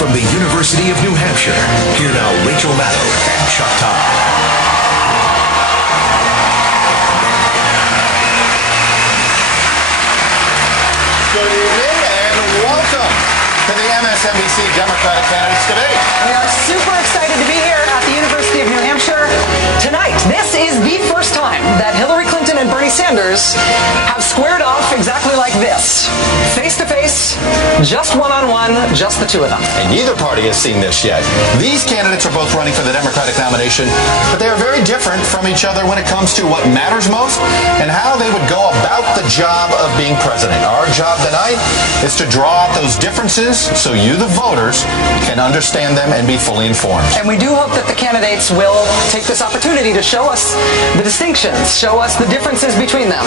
from the University of New Hampshire. Here now, Rachel Maddow and Chuck Todd. Good evening and welcome to the MSNBC Democratic Candidates Debate. We are super excited to be here at the University of New Hampshire tonight. This is the first time that Hillary Clinton and Bernie Sanders have squared off exactly like this. Face to face, just one-on-one, just the two of them. And neither party has seen this yet. These candidates are both running for the Democratic nomination, but they are very different from each other when it comes to what matters most and how they would go about the job of being president. Our job tonight is to draw out those differences so you, the voters, can understand them and be fully informed. And we do hope that the candidates will take this opportunity to show us the distinctions, show us the differences between them.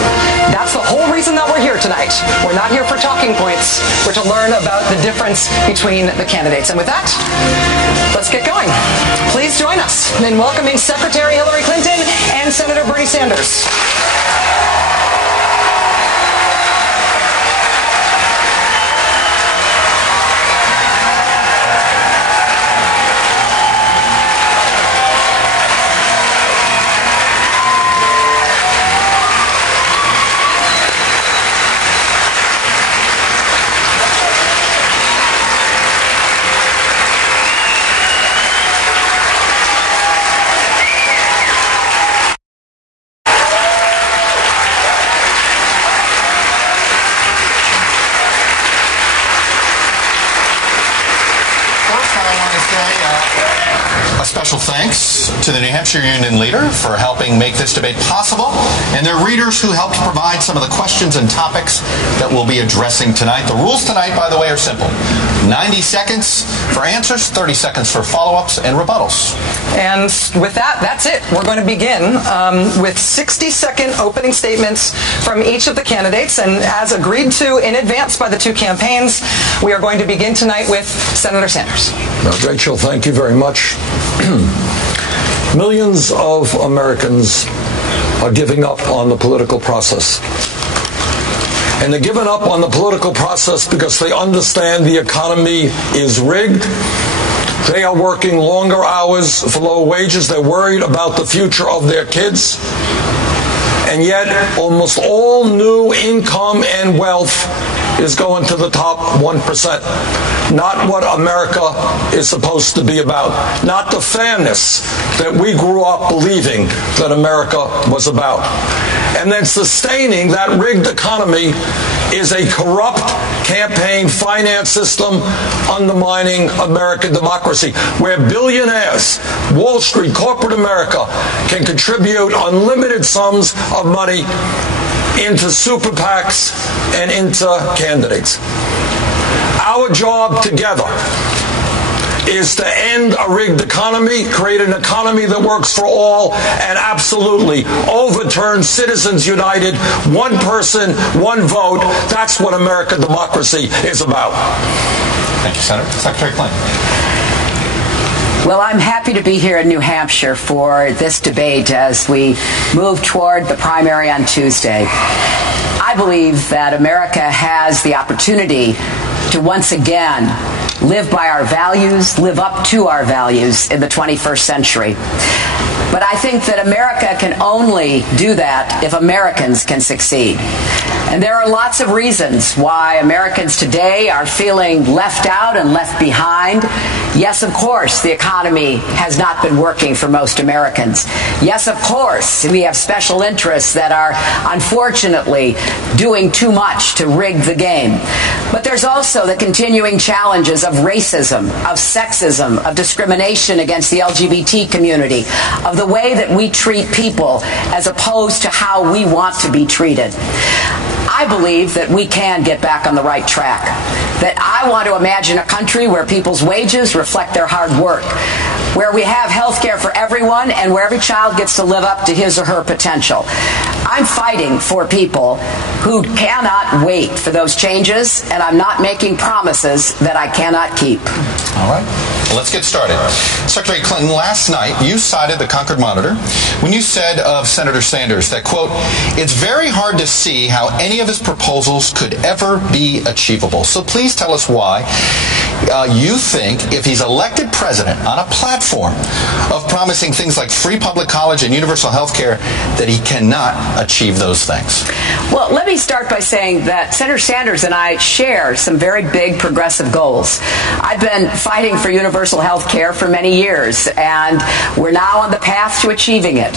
That's the whole reason that we're here tonight. We're not here for talking points. We're to learn about the difference between the candidates. And with that, let's get going. Please join us in welcoming Secretary Hillary Clinton and Senator Bernie Sanders. Special thanks to the New Hampshire Union leader for helping make this debate possible, and their readers who helped provide some of the questions and topics that we'll be addressing tonight. The rules tonight, by the way, are simple. 90 seconds for answers, 30 seconds for follow-ups and rebuttals. And with that, that's it. We're going to begin with 60-second opening statements from each of the candidates, and as agreed to in advance by the two campaigns, we are going to begin tonight with Senator Sanders. Rachel, thank you very much. Millions of Americans are giving up on the political process. And they're giving up on the political process because they understand the economy is rigged. They are working longer hours for low wages. They're worried about the future of their kids. And yet, almost all new income and wealth is going to the top 1%. Not what America is supposed to be about. Not the fairness that we grew up believing that America was about. And then sustaining that rigged economy is a corrupt campaign finance system undermining American democracy, where billionaires, Wall Street, corporate America, can contribute unlimited sums of money into super PACs and into candidates. Our job together is to end a rigged economy, create an economy that works for all, and absolutely overturn Citizens United, one person, one vote. That's what American democracy is about. Thank you, Senator. Secretary Clinton. Well, I'm happy to be here in New Hampshire for this debate as we move toward the primary on Tuesday. I believe that America has the opportunity to once again live by our values, live up to our values in the 21st century. But I think that America can only do that if Americans can succeed. And there are lots of reasons why Americans today are feeling left out and left behind. Yes, of course, the economy has not been working for most Americans. Yes, of course, we have special interests that are unfortunately doing too much to rig the game. But there's also the continuing challenges of racism, of sexism, of discrimination against the LGBT community, of the way that we treat people as opposed to how we want to be treated. I believe that we can get back on the right track. That I want to imagine a country where people's wages reflect their hard work, where we have health care for everyone and where every child gets to live up to his or her potential. I'm fighting for people who cannot wait for those changes, and I'm not making promises that I cannot keep. All right. Well, let's get started. Secretary Clinton, last night you cited the Concord Monitor when you said of Senator Sanders that, quote, "It's very hard to see how any of his proposals could ever be achievable. So please tell us why you think if he's elected president on a platform of promising things like free public college and universal health care, that he cannot achieve those things. Well, let me start by saying that Senator Sanders and I share some very big progressive goals. I've been fighting for universal health care for many years, and we're now on the path to achieving it.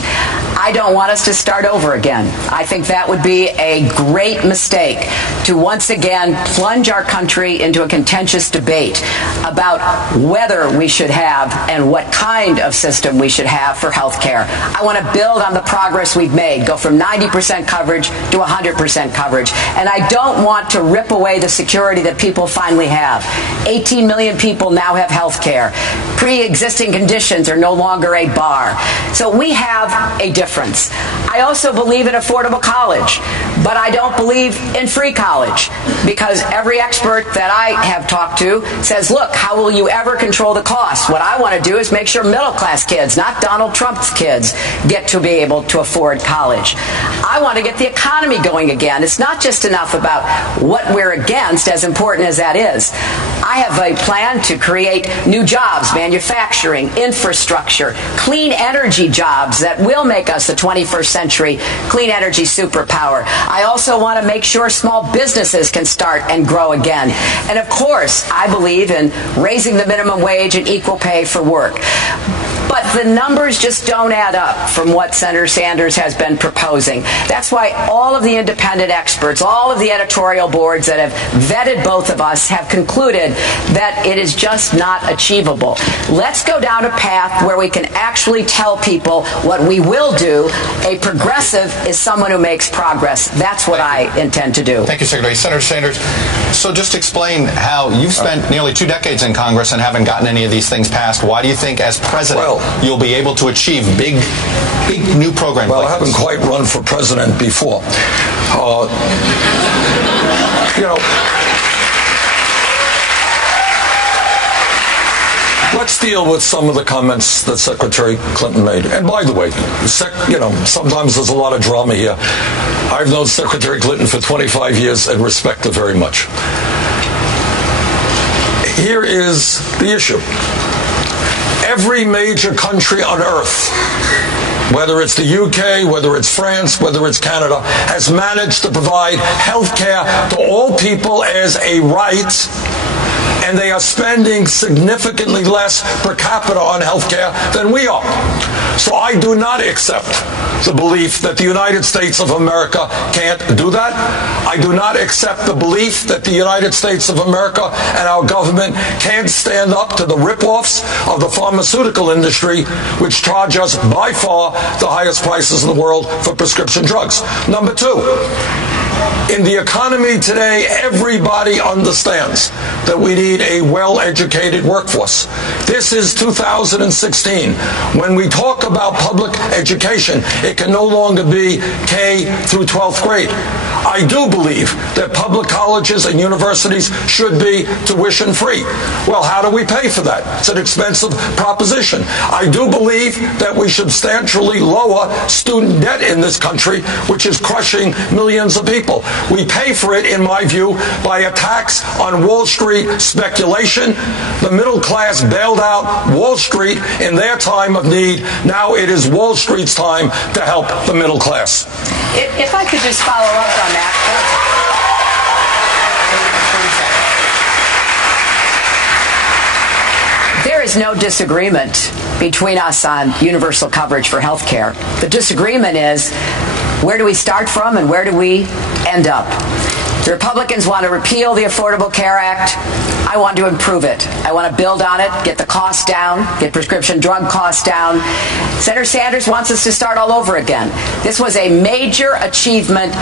I don't want us to start over again. I think that would be a great mistake to once again plunge our country into a contentious debate about whether we should have and what kind of system we should have for health care. I want to build on the progress we've made, go from 90% coverage to 100% coverage. And I don't want to rip away the security that people finally have. 18 million people now have health care. Pre-existing conditions are no longer a bar. So we have a difference. I also believe in affordable college, but I don't believe in free college, because every expert that I have talked to says, look, how will you ever control the cost? What I want to do is make sure middle-class kids, not Donald Trump's kids, get to be able to afford college. I want to get the economy going again. It's not just enough about what we're against, as important as that is. I have a plan to create new jobs, manufacturing, infrastructure, clean energy jobs that will make us the 21st century clean energy superpower. I also want to make sure small businesses can start and grow again. And of course, I believe in raising the minimum wage and equal pay for work. But the numbers just don't add up from what Senator Sanders has been proposing. That's why all of the independent experts, all of the editorial boards that have vetted both of us have concluded that it is just not achievable. Let's go down a path where we can actually tell people what we will do. A progressive is someone who makes progress. That's what I intend to do. Thank you, Secretary. Senator Sanders, so just explain how you've spent nearly 2 decades in Congress and haven't gotten any of these things passed. Why do you think, as president, you'll be able to achieve big new programs? Well, I haven't quite run for president before. Let's deal with some of the comments that Secretary Clinton made. And by the way, sometimes there's a lot of drama here. I've known Secretary Clinton for 25 years and respect her very much. Here is the issue. Every major country on earth, whether it's the UK, whether it's France, whether it's Canada, has managed to provide health care to all people as a right, and they are spending significantly less per capita on health care than we are. So I do not accept the belief that the United States of America can't do that. I do not accept the belief that the United States of America and our government can't stand up to the rip-offs of the pharmaceutical industry, which charge us by far the highest prices in the world for prescription drugs. Number 2, in the economy today, everybody understands that we need a well-educated workforce. This is 2016. When we talk about public education, it can no longer be K through 12th grade. I do believe that public colleges and universities should be tuition free. Well, how do we pay for that? It's an expensive proposition. I do believe that we substantially lower student debt in this country, which is crushing millions of people. We pay for it, in my view, by a tax on Wall Street speculation. The middle class bailed out Wall Street in their time of need. Now it is Wall Street's time to help the middle class. If I could just follow up on that. There is no disagreement between us on universal coverage for health care. The disagreement is, where do we start from and where do we end up? The Republicans want to repeal the Affordable Care Act. I want to improve it. I want to build on it, get the costs down, get prescription drug costs down. Senator Sanders wants us to start all over again. This was a major achievement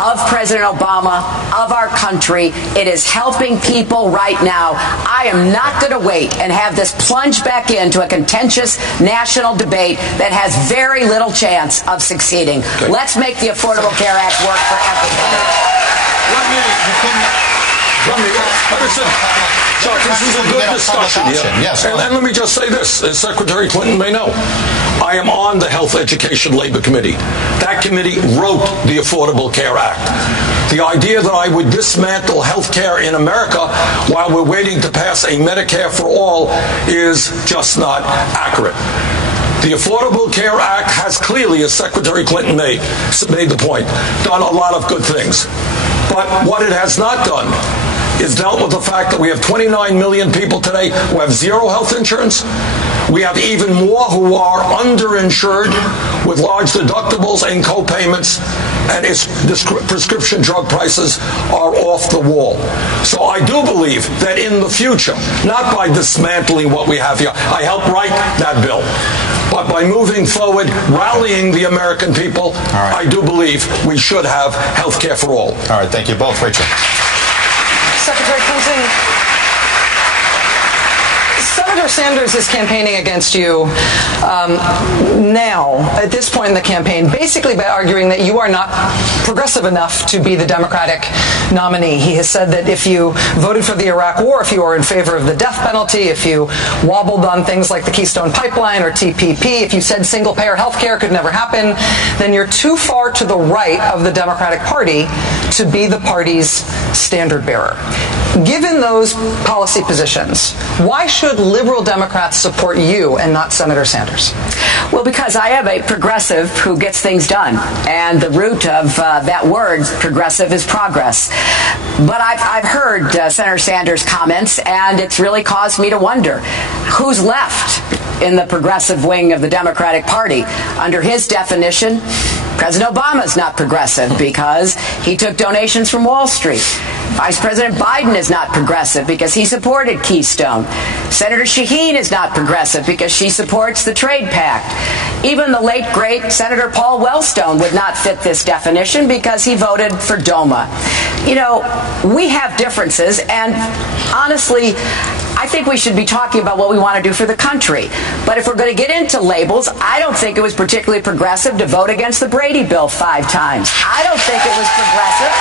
of President Obama, of our country. It is helping people right now. I am not going to wait and have this plunge back into a contentious national debate that has very little chance of succeeding. Let's make the Affordable Care Act work for everybody. Listen, Chuck, this is a good discussion here. Yes, and let me just say this, as Secretary Clinton may know, I am on the Health Education Labor Committee. That committee wrote the Affordable Care Act. The idea that I would dismantle health care in America while we're waiting to pass a Medicare for all is just not accurate. The Affordable Care Act has clearly, as Secretary Clinton made the point, done a lot of good things. But what it has not done is dealt with the fact that we have 29 million people today who have zero health insurance. We have even more who are underinsured with large deductibles and co-payments, and its prescription drug prices are off the wall. So I do believe that in the future, not by dismantling what we have here, I helped write that bill, but by moving forward, rallying the American people, I do believe we should have health care for all. All right, thank you both. Rachel. Secretary Clinton, Senator Sanders is campaigning against you now, at this point in the campaign, basically by arguing that you are not progressive enough to be the Democratic nominee. He has said that if you voted for the Iraq War, if you are in favor of the death penalty, if you wobbled on things like the Keystone Pipeline or TPP, if you said single-payer health care could never happen, then you're too far to the right of the Democratic Party to be the party's standard bearer. Given those policy positions, why should liberal Democrats support you and not Senator Sanders? Well, because I am a progressive who gets things done. And the root of that word, progressive, is progress. But I've heard Senator Sanders' comments, and it's really caused me to wonder who's left in the progressive wing of the Democratic Party. Under his definition, President Obama is not progressive because he took donations from Wall Street. Vice President Biden is not progressive because he supported Keystone. Senator Shaheen is not progressive because she supports the Trade Pact. Even the late, great Senator Paul Wellstone would not fit this definition because he voted for DOMA. You know, we have differences, and honestly, I think we should be talking about what we want to do for the country. But if we're going to get into labels, I don't think it was particularly progressive to vote against the Brady Bill 5 times. I don't think it was progressive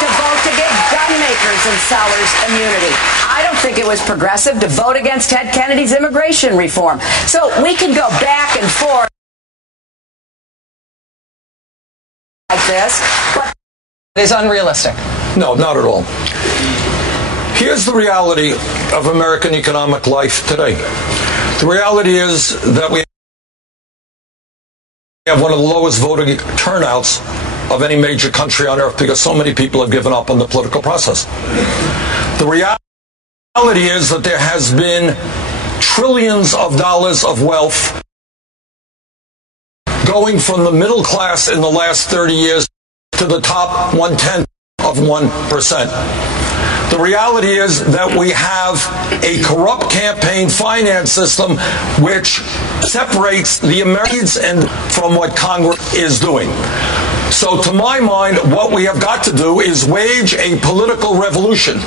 to vote to give gun makers and sellers immunity. I don't think it was progressive to vote against Ted Kennedy's immigration reform. So we can go back and forth like this, but it is unrealistic. No, not at all. Here's the reality of American economic life today. The reality is that we have one of the lowest voting turnouts of any major country on earth because so many people have given up on the political process. The reality is that there has been trillions of dollars of wealth going from the middle class in the last 30 years to the top 1/10 of 1%. The reality is that we have a corrupt campaign finance system which separates the Americans from what Congress is doing. So to my mind, what we have got to do is wage a political revolution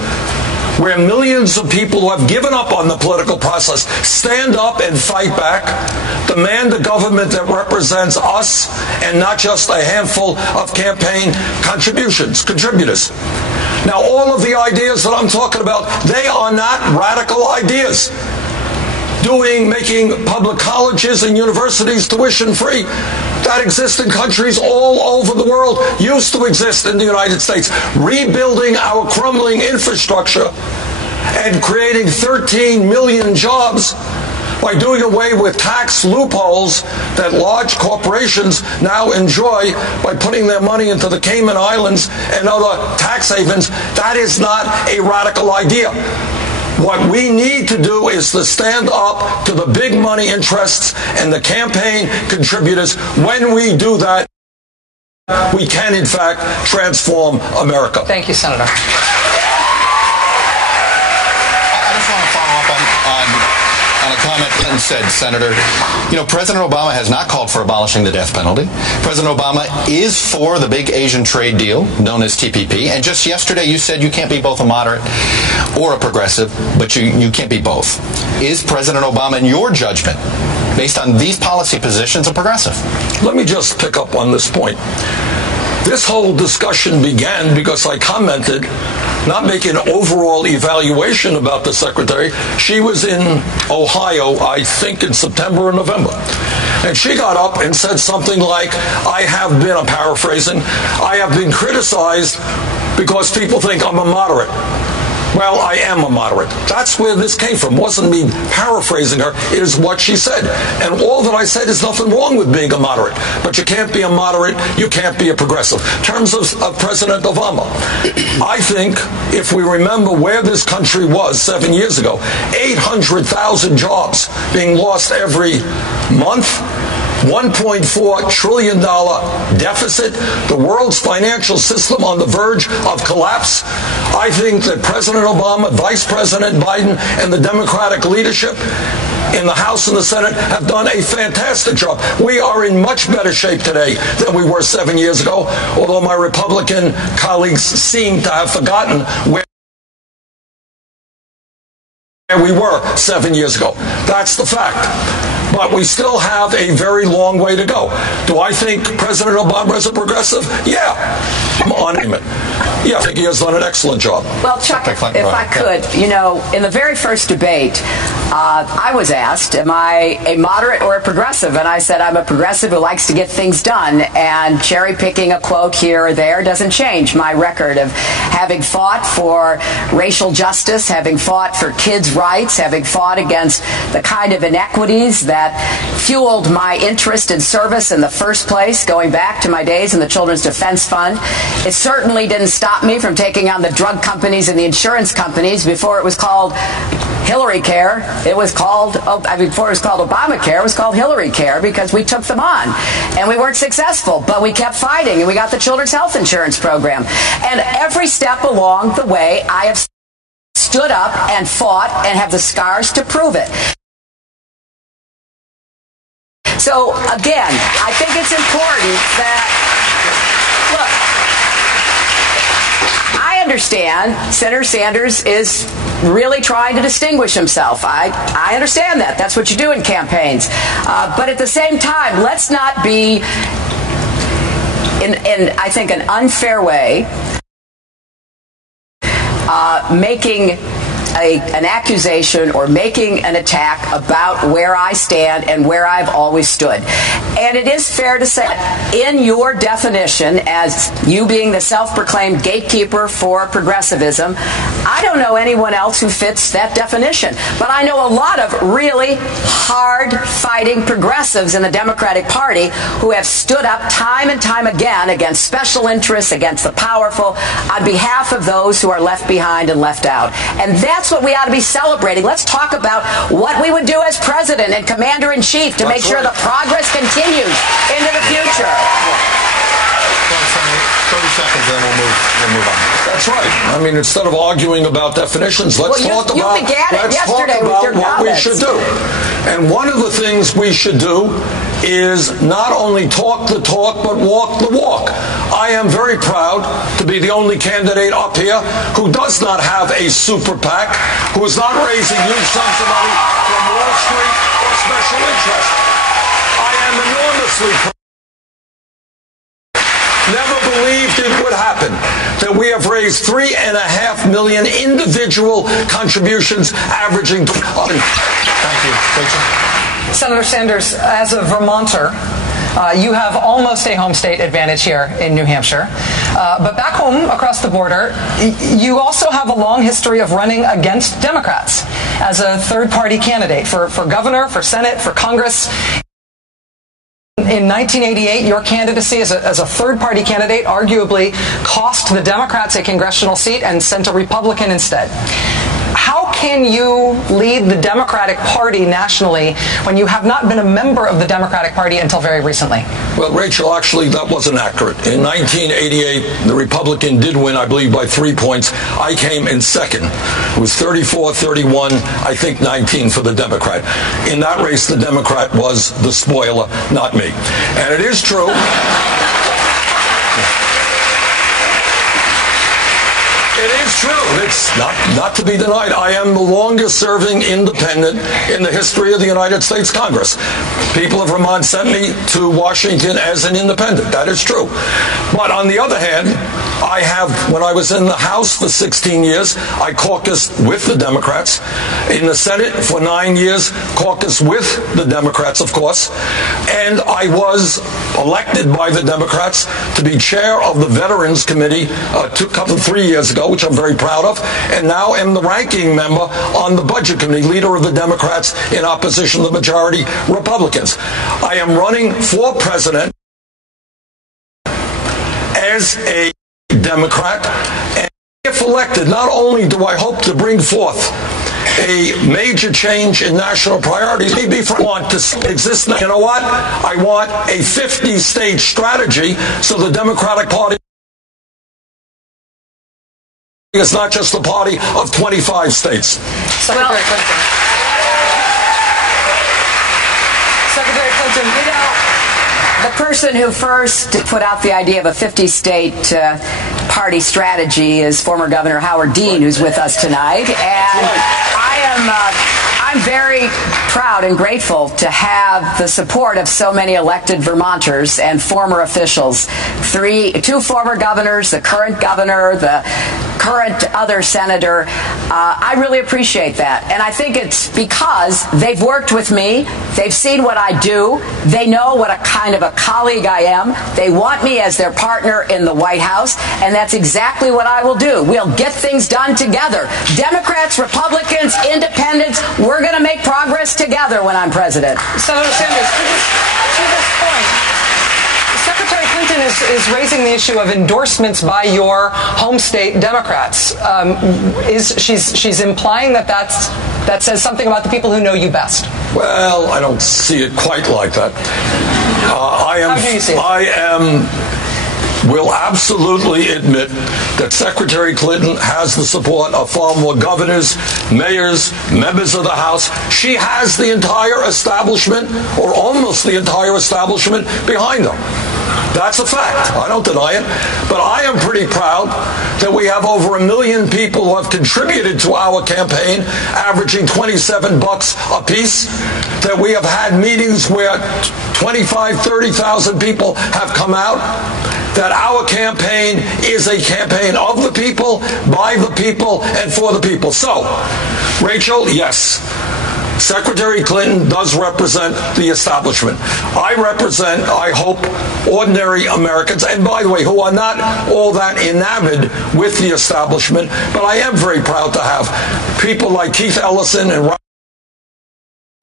where millions of people who have given up on the political process stand up and fight back, demand a government that represents us and not just a handful of campaign contributors. Now, all of the ideas that I'm talking about, they are not radical ideas. Making public colleges and universities tuition free, that exists in countries all over the world, used to exist in the United States. Rebuilding our crumbling infrastructure and creating 13 million jobs by doing away with tax loopholes that large corporations now enjoy by putting their money into the Cayman Islands and other tax havens. That is not a radical idea. What we need to do is to stand up to the big money interests and the campaign contributors. When we do that, we can, in fact, transform America. Thank you, Senator. I just want to follow up on a comment Clinton said, Senator. You know, President Obama has not called for abolishing the death penalty. President Obama is for the big Asian trade deal known as TPP. And just yesterday you said you can't be both a moderate or a progressive, but you can't be both. Is President Obama, in your judgment, based on these policy positions, a progressive? Let me just pick up on this point. This whole discussion began because I commented, not making an overall evaluation about the secretary. She was in Ohio, I think in September or November. And she got up and said something like, I have been, I'm paraphrasing, I have been criticized because people think I'm a moderate. Well, I am a moderate. That's where this came from. It wasn't me paraphrasing her. It is what she said. And all that I said is nothing wrong with being a moderate. But you can't be a moderate. You can't be a progressive. In terms of President Obama, I think if we remember where this country was 7 years ago, 800,000 jobs being lost every month, $1.4 trillion deficit, the world's financial system on the verge of collapse. I think that President Obama, Vice President Biden, and the Democratic leadership in the House and the Senate have done a fantastic job. We are in much better shape today than we were 7 years ago, although my Republican colleagues seem to have forgotten where we were 7 years ago. That's the fact. But we still have a very long way to go. Do I think President Obama is a progressive? Yeah. I'm on him. Yeah, I think he has done an excellent job. Well, Chuck, if I could, you know, in the very first debate, I was asked, am I a moderate or a progressive? And I said, I'm a progressive who likes to get things done. And cherry-picking a quote here or there doesn't change my record of having fought for racial justice, having fought for kids' rights, having fought against the kind of inequities that fueled my interest in service in the first place, going back to my days in the Children's Defense Fund. It certainly didn't stop me from taking on the drug companies and the insurance companies before it was called Hillary Care. It was called, before it was called Obamacare, it was called Hillary Care because we took them on. And we weren't successful, but we kept fighting, and we got the Children's Health Insurance Program. And every step along the way, I have stood up and fought and have the scars to prove it. So, again, I think it's important that, look, I understand Senator Sanders is really trying to distinguish himself. I understand that. That's what you do in campaigns. But at the same time, let's not be, in I think, an unfair way, making an accusation or making an attack about where I stand and where I've always stood. And it is fair to say, in your definition, as you being the self-proclaimed gatekeeper for progressivism, I don't know anyone else who fits that definition. But I know a lot of really hard-fighting progressives in the Democratic Party who have stood up time and time again against special interests, against the powerful, on behalf of those who are left behind and left out. And that's what we ought to be celebrating. Let's talk about what we would do as president and commander-in-chief to make sure the progress continues into the future. 30 seconds, then we'll move on. That's right. I mean, instead of arguing about definitions, let's talk about what we should do. And one of the things we should do is not only talk the talk, but walk the walk. I am very proud to be the only candidate up here who does not have a super PAC, who is not raising huge sums of money from Wall Street or special interests. I am enormously proud. Never believed it would happen that we have raised 3.5 million individual contributions averaging. Thank you. Rachel? Senator Sanders, as a Vermonter, you have almost a home state advantage here in New Hampshire. But back home, across the border, you also have a long history of running against Democrats as a third-party candidate for governor, for Senate, for Congress. In 1988, your candidacy as a third-party candidate arguably cost the Democrats a congressional seat and sent a Republican instead. How can you lead the Democratic Party nationally when you have not been a member of the Democratic Party until very recently? Well, Rachel, actually, that wasn't accurate. In 1988, the Republican did win, I believe, by 3 points. I came in second. It was 34-31, I think 19 for the Democrat. In that race, the Democrat was the spoiler, not me. And it is true. It is true. It's not to be denied. I am the longest serving independent in the history of the United States Congress. People of Vermont sent me to Washington as an independent. That is true. But on the other hand, when I was in the House for 16 years, I caucused with the Democrats. In the Senate for 9 years, caucused with the Democrats, of course. And I was elected by the Democrats to be chair of the Veterans Committee 3 years ago, which I'm very proud of, and now am the ranking member on the Budget Committee, leader of the Democrats in opposition to the majority Republicans. I am running for president as a Democrat, and if elected, not only do I hope to bring forth a major change in national priorities, maybe if I want to exist now. You know what? I want a 50-state strategy so the Democratic Party is not just the party of 25 states. Secretary Clinton. Secretary Clinton, you know, the person who first put out the idea of a 50-state party strategy is former Governor Howard Dean, who's with us tonight. And I'm very proud and grateful to have the support of so many elected Vermonters and former officials. Two former governors, the current governor, the current other senator. I really appreciate that. And I think it's because they've worked with me. They've seen what I do. They know what a kind of a colleague I am. They want me as their partner in the White House. And that's exactly what I will do. We'll get things done together. Democrats, Republicans, independents, we're going to make progress together when I'm president. Senator Sanders, to this point, Secretary Clinton is raising the issue of endorsements by your home state Democrats. She's implying that says something about the people who know you best. Well, I don't see it quite like that. How do you see it? Will absolutely admit that Secretary Clinton has the support of far more governors, mayors, members of the House. She has the entire establishment, or almost the entire establishment, behind her. That's a fact. I don't deny it. But I am pretty proud that we have over 1 million people who have contributed to our campaign, averaging $27 a piece, that we have had meetings where 25,000, 30,000 people have come out, that our campaign is a campaign of the people, by the people, and for the people. So, Rachel, yes, Secretary Clinton does represent the establishment. I represent, I hope, ordinary Americans, and by the way, who are not all that enamored with the establishment, but I am very proud to have people like Keith Ellison and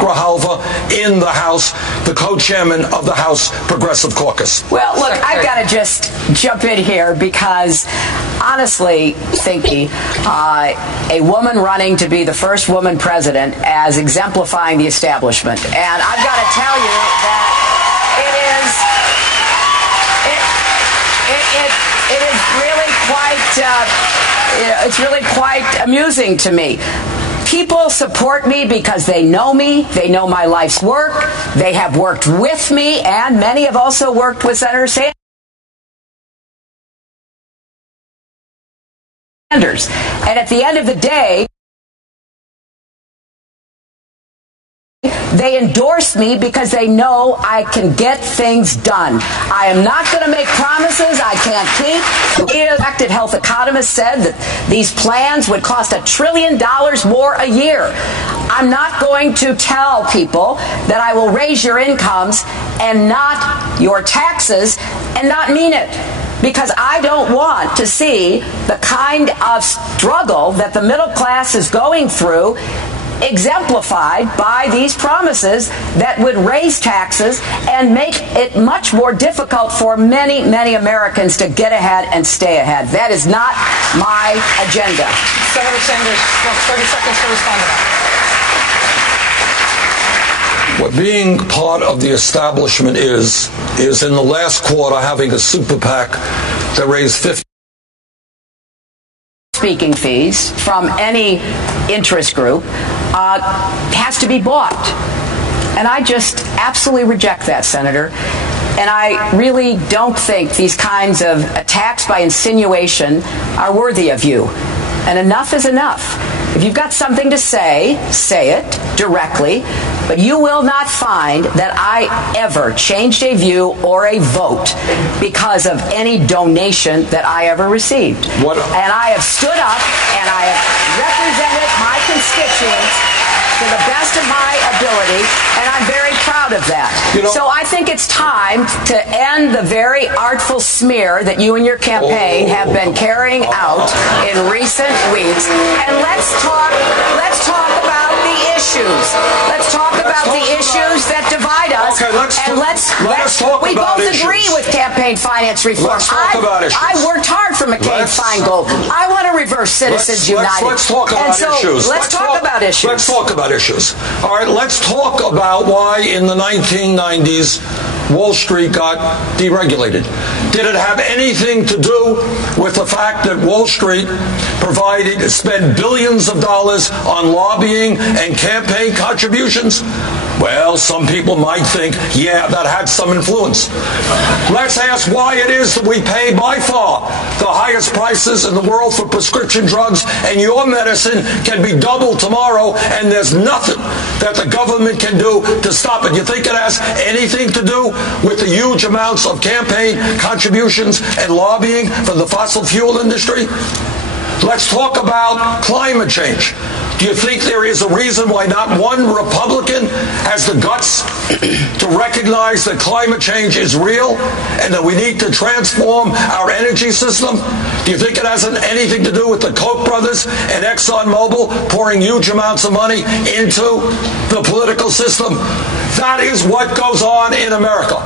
Halva in the House, the co-chairman of the House Progressive Caucus. Well, look, I've got to just jump in here because, honestly, Finke, a woman running to be the first woman president as exemplifying the establishment. And I've got to tell you that it's really quite amusing to me. People support me because they know my life's work, they have worked with me, and many have also worked with Senator Sanders. And at the end of the day, they endorse me because they know I can get things done. I am not going to make promises I can't keep. The elected health economist said that these plans would cost $1 trillion more a year. I'm not going to tell people that I will raise your incomes and not your taxes and not mean it. Because I don't want to see the kind of struggle that the middle class is going through exemplified by these promises that would raise taxes and make it much more difficult for many, many Americans to get ahead and stay ahead. That is not my agenda. Senator Sanders, 30 seconds to respond to that. What being part of the establishment is in the last quarter having a super PAC that raised 50 speaking fees from any interest group has to be bought. And I just absolutely reject that, Senator. And I really don't think these kinds of attacks by insinuation are worthy of you. And enough is enough. If you've got something to say, say it directly, but you will not find that I ever changed a view or a vote because of any donation that I ever received. And I have stood up and I have represented my constituents to the best of my ability, and I'm very proud of that. So I think it's time to end the very artful smear that you and your campaign have been carrying out in recent weeks, and let's talk about the issues. Let's talk about the issues that divide us. Okay, let's talk we about both issues. agree with campaign finance reform. Let's talk about issues. I worked hard for McCain-Feingold. I want to reverse Citizens United. Let's talk about issues. Let's talk about issues. Let's talk about issues. All right, let's talk about why in the 1990s Wall Street got deregulated. Did it have anything to do with the fact that Wall Street spent billions of dollars on lobbying and campaign contributions? Well, some people might think, yeah, that had some influence. Let's ask why it is that we pay by far the highest prices in the world for prescription drugs, and your medicine can be doubled tomorrow, and there's nothing that the government can do to stop it. You think it has anything to do with the huge amounts of campaign contributions and lobbying for the fossil fuel industry? Let's talk about climate change. Do you think there is a reason why not one Republican has the guts to recognize that climate change is real and that we need to transform our energy system? Do you think it has anything to do with the Koch brothers and ExxonMobil pouring huge amounts of money into the political system? That is what goes on in America.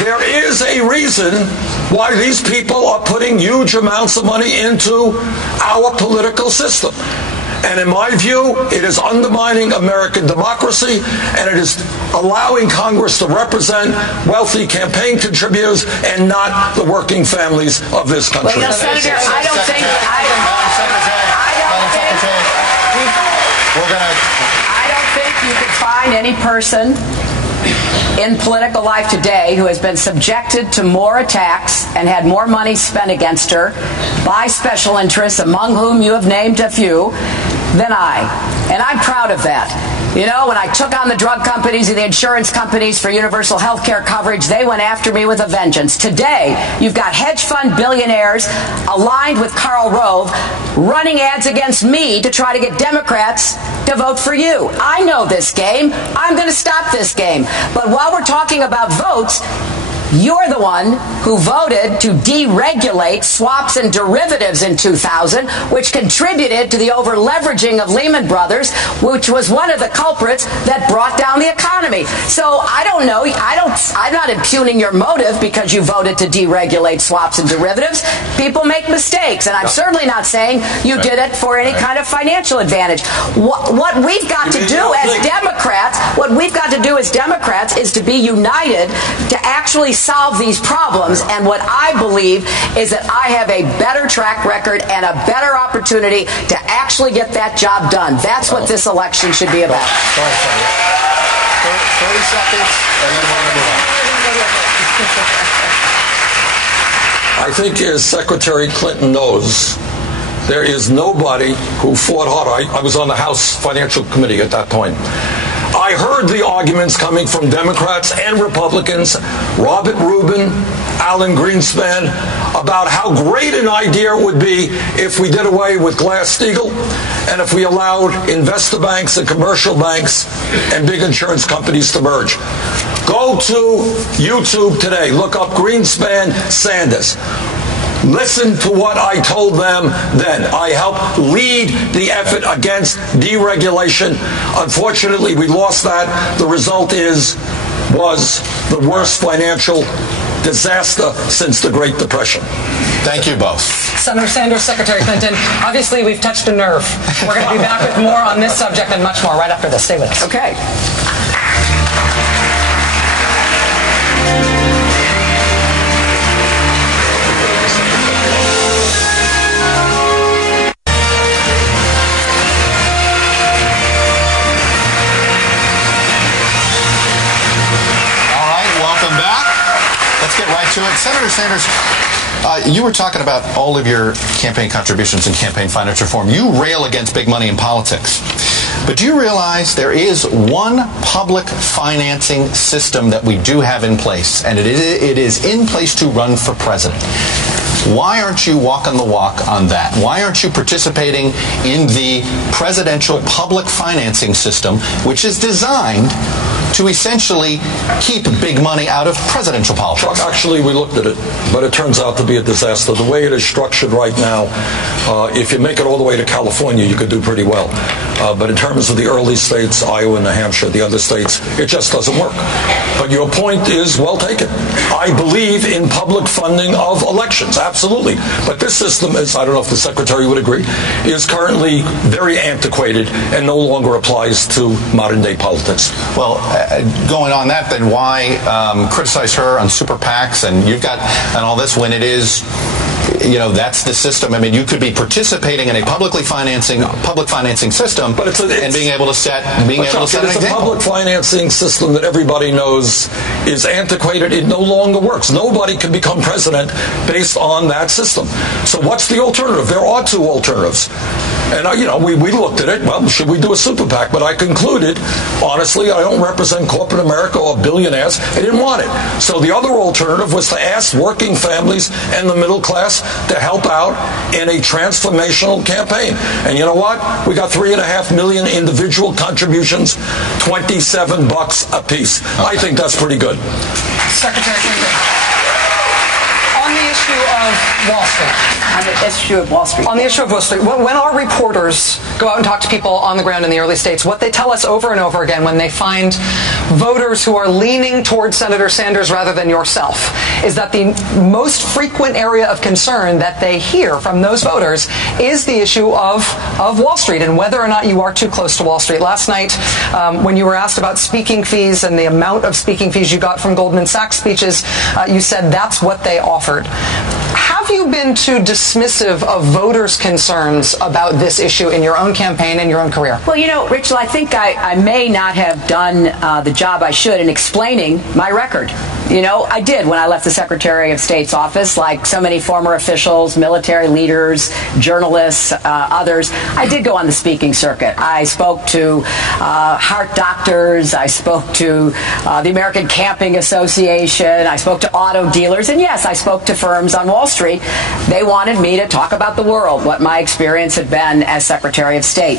There is a reason why these people are putting huge amounts of money into our political system. And in my view, it is undermining American democracy, and it is allowing Congress to represent wealthy campaign contributors and not the working families of this country. Well, Senator, I don't think you could find any person in political life today who has been subjected to more attacks and had more money spent against her by special interests, among whom you have named a few, than I. And I'm proud of that. You know, when I took on the drug companies and the insurance companies for universal health care coverage, they went after me with a vengeance. Today, you've got hedge fund billionaires aligned with Karl Rove running ads against me to try to get Democrats to vote for you. I know this game. I'm going to stop this game. But while we're talking about votes, you're the one who voted to deregulate swaps and derivatives in 2000, which contributed to the over-leveraging of Lehman Brothers, which was one of the culprits that brought down the economy. So I don't know. I'm not impugning your motive because you voted to deregulate swaps and derivatives. People make mistakes, and I'm certainly not saying you did it for any kind of financial advantage. What we've got to do as Democrats is to be united to actually solve these problems, and what I believe is that I have a better track record and a better opportunity to actually get that job done. That's what this election should be about. 30 seconds, and then we're going to move on. I think, as Secretary Clinton knows, there is nobody who fought harder. I was on the House Financial Committee at that point. I heard the arguments coming from Democrats and Republicans, Robert Rubin, Alan Greenspan, about how great an idea it would be if we did away with Glass-Steagall and if we allowed investor banks and commercial banks and big insurance companies to merge. Go to YouTube today. Look up Greenspan Sanders. Listen to what I told them then. I helped lead the effort against deregulation. Unfortunately, we lost that. The result was the worst financial disaster since the Great Depression. Thank you both. Senator Sanders, Secretary Clinton, obviously we've touched a nerve. We're going to be back with more on this subject and much more right after this. Stay with us. Okay. right to it. Senator Sanders, you were talking about all of your campaign contributions and campaign finance reform. You rail against big money in politics. But do you realize there is one public financing system that we do have in place, and it is in place to run for president? Why aren't you walking the walk on that? Why aren't you participating in the presidential public financing system, which is designed to essentially keep big money out of presidential politics? Chuck, actually, we looked at it, but it turns out to be a disaster. The way it is structured right now, if you make it all the way to California, you could do pretty well. But in terms of the early states, Iowa and New Hampshire, the other states, it just doesn't work. But your point is well taken. I believe in public funding of elections, absolutely. But this system is, I don't know if the Secretary would agree, is currently very antiquated and no longer applies to modern-day politics. Well, going on that, then why criticize her on super PACs and you've got and all this when it is, that's the system. I mean, you could be participating in a public financing system, but and being able to set an example. It's a public financing system that everybody knows is antiquated. It no longer works. Nobody can become president based on that system. So what's the alternative? There are two alternatives. And, we looked at it. Well, should we do a super PAC? But I concluded, honestly, I don't represent corporate America or billionaires. I didn't want it. So the other alternative was to ask working families and the middle class to help out in a transformational campaign. And you know what? We got 3.5 million individual contributions, $27 a piece. I think that's pretty good. Secretary Clinton, on the issue of Wall Street. On the issue of Wall Street. On the issue of Wall Street, when our reporters go out and talk to people on the ground in the early states, what they tell us over and over again when they find voters who are leaning towards Senator Sanders rather than yourself is that the most frequent area of concern that they hear from those voters is the issue of Wall Street and whether or not you are too close to Wall Street. Last night, when you were asked about speaking fees and the amount of speaking fees you got from Goldman Sachs speeches, you said that's what they offered. Have you been too dismissive of voters' concerns about this issue in your own campaign and your own career? Well, Rachel, I think I may not have done the job I should in explaining my record. I did when I left the Secretary of State's office, like so many former officials, military leaders, journalists, others. I did go on the speaking circuit. I spoke to heart doctors. I spoke to the American Camping Association. I spoke to auto dealers. And yes, I spoke to firms on Wall Street. They wanted me to talk about the world, what my experience had been as Secretary of State.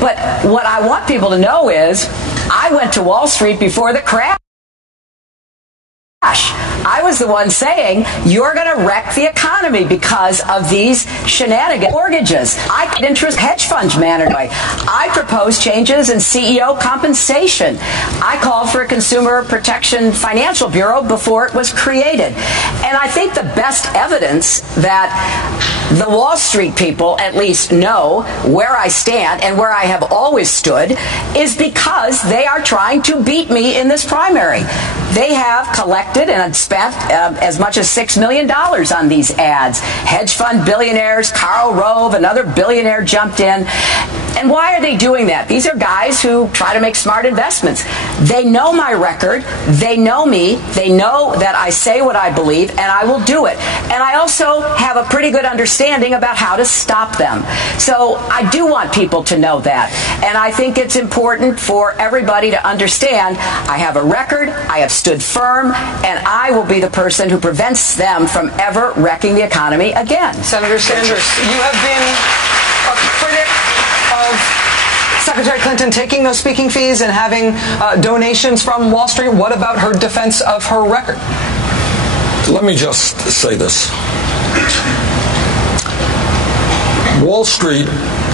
But what I want people to know is I went to Wall Street before the crash. I was the one saying, you're going to wreck the economy because of these shenanigans. Mortgages. I could interest hedge fund manager. I proposed changes in CEO compensation. I called for a Consumer Protection Financial Bureau before it was created. And I think the best evidence that the Wall Street people at least know where I stand and where I have always stood is because they are trying to beat me in this primary. They have collected and spent as much as $6 million on these ads. Hedge fund billionaires, Karl Rove, another billionaire jumped in. And why are they doing that? These are guys who try to make smart investments. They know my record. They know me. They know that I say what I believe, and I will do it. And I also have a pretty good understanding about how to stop them. So I do want people to know that. And I think it's important for everybody to understand I have a record, I have stood firm, and I will be the person who prevents them from ever wrecking the economy again. Senator Sanders, you have been a critic of Secretary Clinton taking those speaking fees and having donations from Wall Street. What about her defense of her record? Let me just say this. Wall Street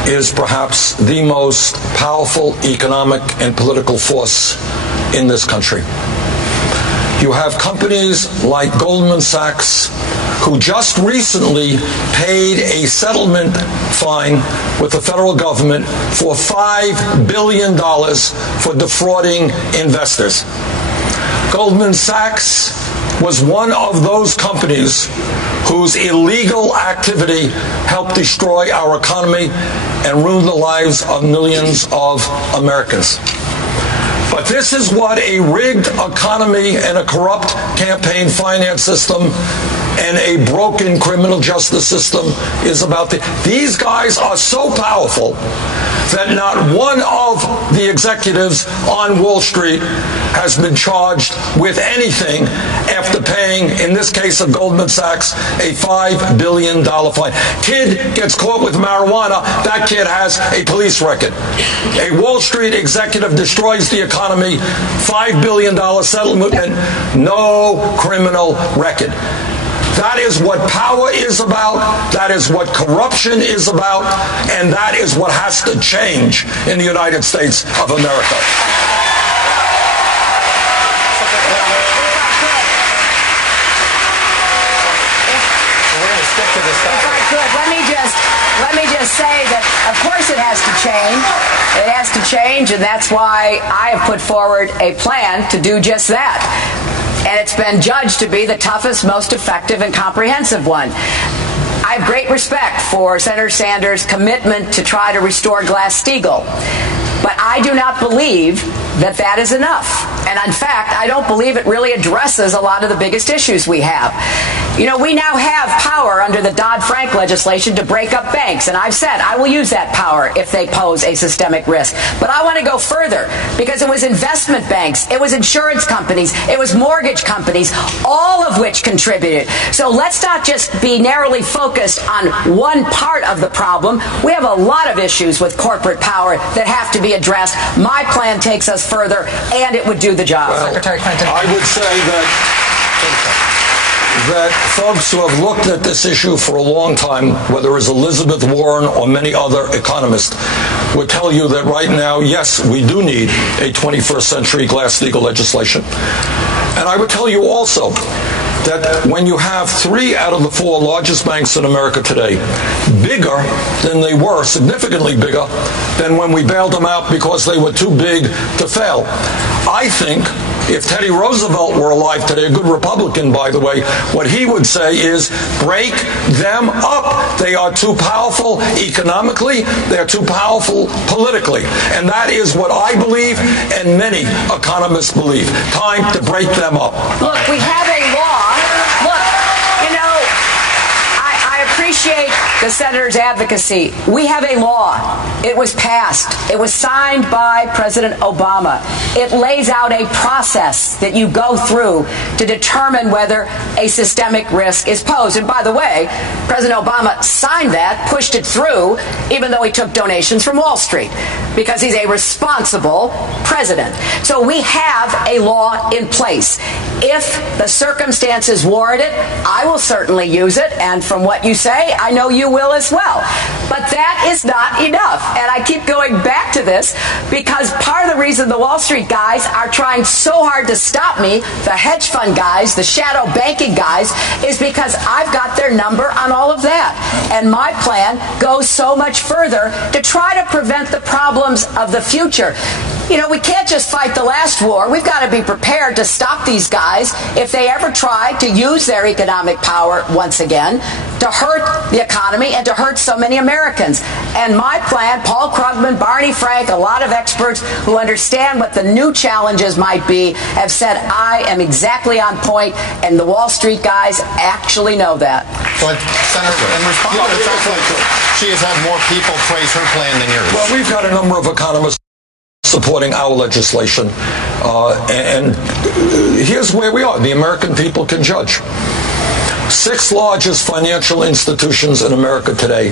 is perhaps the most powerful economic and political force in this country. You have companies like Goldman Sachs who just recently paid a settlement fine with the federal government for $5 billion for defrauding investors. Goldman Sachs was one of those companies whose illegal activity helped destroy our economy and ruin the lives of millions of Americans. But this is what a rigged economy and a corrupt campaign finance system and a broken criminal justice system is about. These guys are so powerful that not one of the executives on Wall Street has been charged with anything after paying, in this case of Goldman Sachs, a $5 billion fine. Kid gets caught with marijuana, that kid has a police record. A Wall Street executive destroys the economy, $5 billion settlement, and no criminal record. That is what power is about, that is what corruption is about, and that is what has to change in the United States of America. Let me just say that, of course, it has to change. It has to change, and that's why I have put forward a plan to do just that. And it's been judged to be the toughest, most effective, and comprehensive one. I have great respect for Senator Sanders' commitment to try to restore Glass-Steagall. But I do not believe that that is enough. And in fact, I don't believe it really addresses a lot of the biggest issues we have. You know, we now have power under the Dodd-Frank legislation to break up banks. And I've said I will use that power if they pose a systemic risk. But I want to go further, because it was investment banks, it was insurance companies, it was mortgage companies, all of which contributed. So let's not just be narrowly focused on one part of the problem. We have a lot of issues with corporate power that have to be addressed. My plan takes us further, and it would do the job. Well, Secretary Clinton. I would say that folks who have looked at this issue for a long time, whether it's Elizabeth Warren or many other economists, would tell you that right now, yes, we do need a 21st century Glass-Steagall legislation. And I would tell you also that when you have 3 out of the 4 largest banks in America today bigger than they were, significantly bigger than when we bailed them out because they were too big to fail, I think if Teddy Roosevelt were alive today, a good Republican, by the way, what he would say is break them up. They are too powerful economically. They're too powerful politically. And that is what I believe and many economists believe. Time to break them up. Look, we have a law. Look, you know, I appreciate the senator's advocacy. We have a law. It was passed. It was signed by President Obama. It lays out a process that you go through to determine whether a systemic risk is posed. And by the way, President Obama signed that, pushed it through, even though he took donations from Wall Street, because he's a responsible president. So we have a law in place. If the circumstances warrant it, I will certainly use it. And from what you say, I know you will as well. But that is not enough. And I keep going back to this because part of the reason the Wall Street guys are trying so hard to stop me, the hedge fund guys, the shadow banking guys, is because I've got their number on all of that. And my plan goes so much further to try to prevent the problems of the future. You know, we can't just fight the last war. We've got to be prepared to stop these guys if they ever try to use their economic power once again to hurt the economy and to hurt so many Americans. And my plan, Paul Krugman, Barney Frank, a lot of experts who understand what the new challenges might be, have said I am exactly on point, and the Wall Street guys actually know that. But, Senator, in response to it sounds like she has had more people praise her plan than yours. Well, we've got a number of economists supporting our legislation. And here's where we are. The American people can judge. 6 largest financial institutions in America today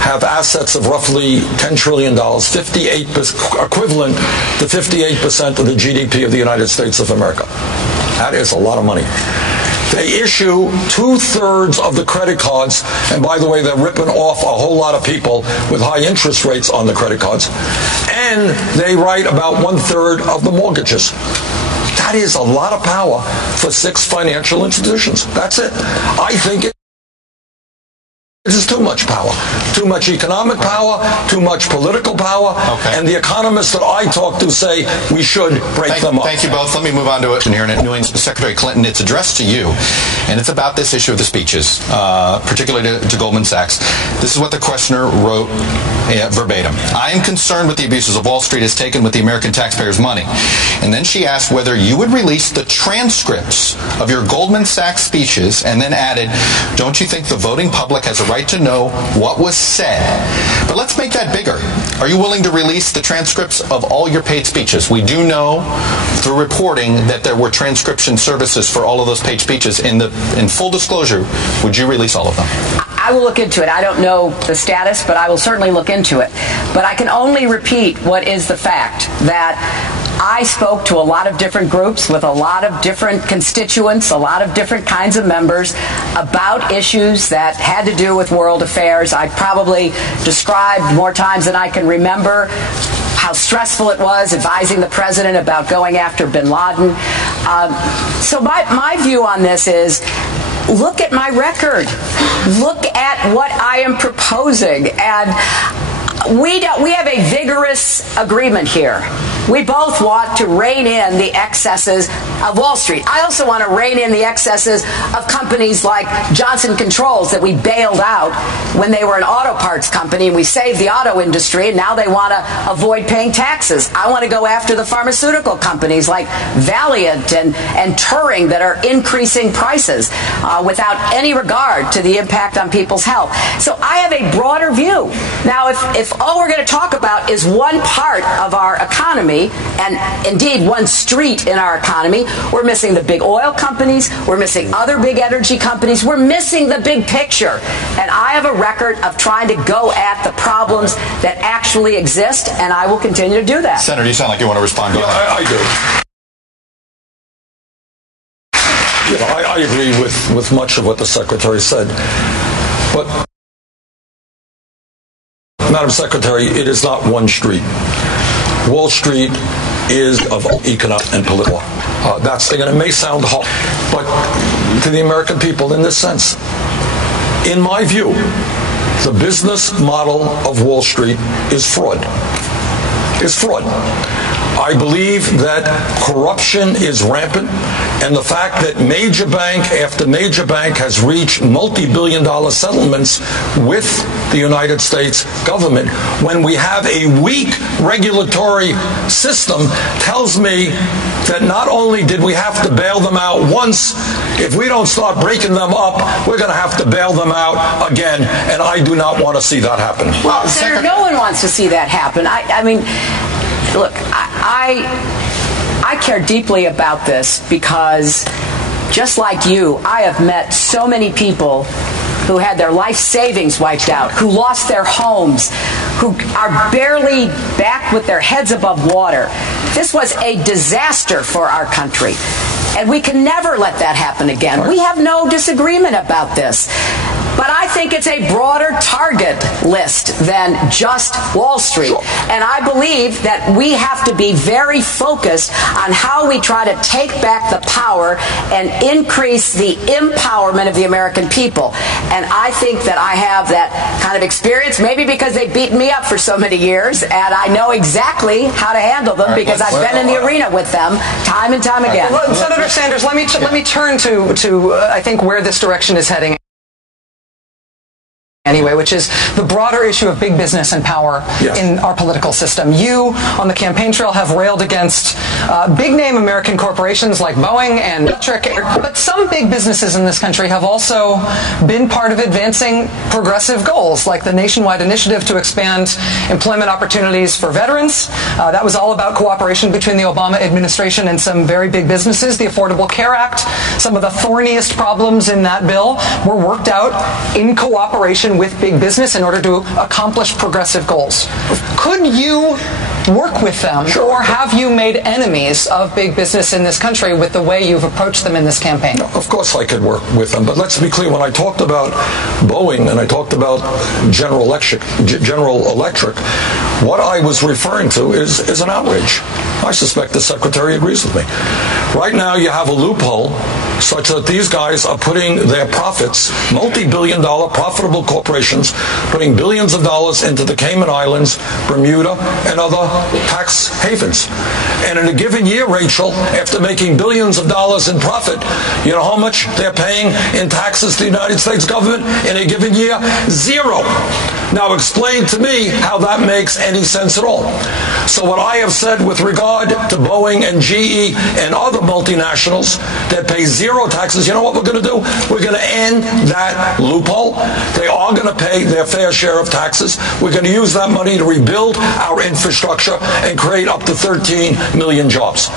have assets of roughly $10 trillion, 58%, equivalent to 58% of the GDP of the United States of America. That is a lot of money. They issue 2/3 of the credit cards, and by the way, they're ripping off a whole lot of people with high interest rates on the credit cards, and they write about 1/3 of the mortgages. That is a lot of power for 6 financial institutions. That's it. I think There's too much power, too much economic power, too much political power, and the economists that I talk to say we should break them up. Thank you both. Let me move on to it here in New England. Secretary Clinton, it's addressed to you, and it's about this issue of the speeches, particularly to Goldman Sachs. This is what the questioner wrote verbatim. I am concerned with the abuses of Wall Street has taken with the American taxpayers' money. And then she asked whether you would release the transcripts of your Goldman Sachs speeches, and then added, don't you think the voting public has a right to know what was said? But let's make that bigger. Are you willing to release the transcripts of all your paid speeches? We do know through reporting that there were transcription services for all of those paid speeches. In full disclosure, would you release all of them? I will look into it. I don't know the status, but I will certainly look into it. But I can only repeat what is the fact, that I spoke to a lot of different groups with a lot of different constituents, a lot of different kinds of members about issues that had to do with world affairs. I probably described more times than I can remember how stressful it was advising the president about going after bin Laden. So my view on this is, look at my record. Look at what I am proposing. And we have a vigorous agreement here. We both want to rein in the excesses of Wall Street. I also want to rein in the excesses of companies like Johnson Controls that we bailed out when they were an auto parts company, and we saved the auto industry, and now they want to avoid paying taxes. I want to go after the pharmaceutical companies like Valiant and Turing that are increasing prices without any regard to the impact on people's health. So I have a broader view. Now, if all we're going to talk about is one part of our economy, and indeed one street in our economy, we're missing the big oil companies, we're missing other big energy companies, we're missing the big picture. And I have a record of trying to go at the problems that actually exist, and I will continue to do that. Senator, you sound like you want to respond. Go ahead. I do. I agree with much of what the Secretary said. But, Madam Secretary, it is not one street. Wall Street is of economic and political. That's thing, and it may sound hard, but to the American people in this sense, in my view, the business model of Wall Street is fraud. It's fraud. I believe that corruption is rampant, and the fact that major bank after major bank has reached multi-billion-dollar settlements with the United States government when we have a weak regulatory system tells me that not only did we have to bail them out once, if we don't start breaking them up, we're going to have to bail them out again, and I do not want to see that happen. Well, Senator, no one wants to see that happen. I mean, look, I care deeply about this because, just like you, I have met so many people who had their life savings wiped out, who lost their homes, who are barely back with their heads above water. This was a disaster for our country, and we can never let that happen again. We have no disagreement about this. But I think it's a broader target list than just Wall Street. Sure. And I believe that we have to be very focused on how we try to take back the power and increase the empowerment of the American people. And I think that I have that kind of experience, maybe because they've beaten me up for so many years, and I know exactly how to handle them because I've been in the arena with them time and time again. Well, Senator Sanders, let me turn to I think where this direction is heading. Anyway, which is the broader issue of big business and power in our political system. You, on the campaign trail, have railed against big-name American corporations like Boeing and Electric, but some big businesses in this country have also been part of advancing progressive goals, like the nationwide initiative to expand employment opportunities for veterans. That was all about cooperation between the Obama administration and some very big businesses. The Affordable Care Act, some of the thorniest problems in that bill were worked out in cooperation with big business in order to accomplish progressive goals. Could you work with them, or have you made enemies of big business in this country with the way you've approached them in this campaign? No, of course I could work with them, but let's be clear, when I talked about Boeing and I talked about General Electric, what I was referring to is an outrage. I suspect the Secretary agrees with me. Right now, you have a loophole such that these guys are putting their profits, multi-billion-dollar profitable corporations, putting billions of dollars into the Cayman Islands, Bermuda, and other tax havens. And in a given year, Rachel, after making billions of dollars in profit, you know how much they're paying in taxes to the United States government in a given year? Zero. Now explain to me how that makes any sense at all. So what I have said with regard to Boeing and GE and other multinationals that pay zero taxes, you know what we're going to do? We're going to end that loophole. They are going to pay their fair share of taxes. We're going to use that money to rebuild our infrastructure and create up to 13 million jobs.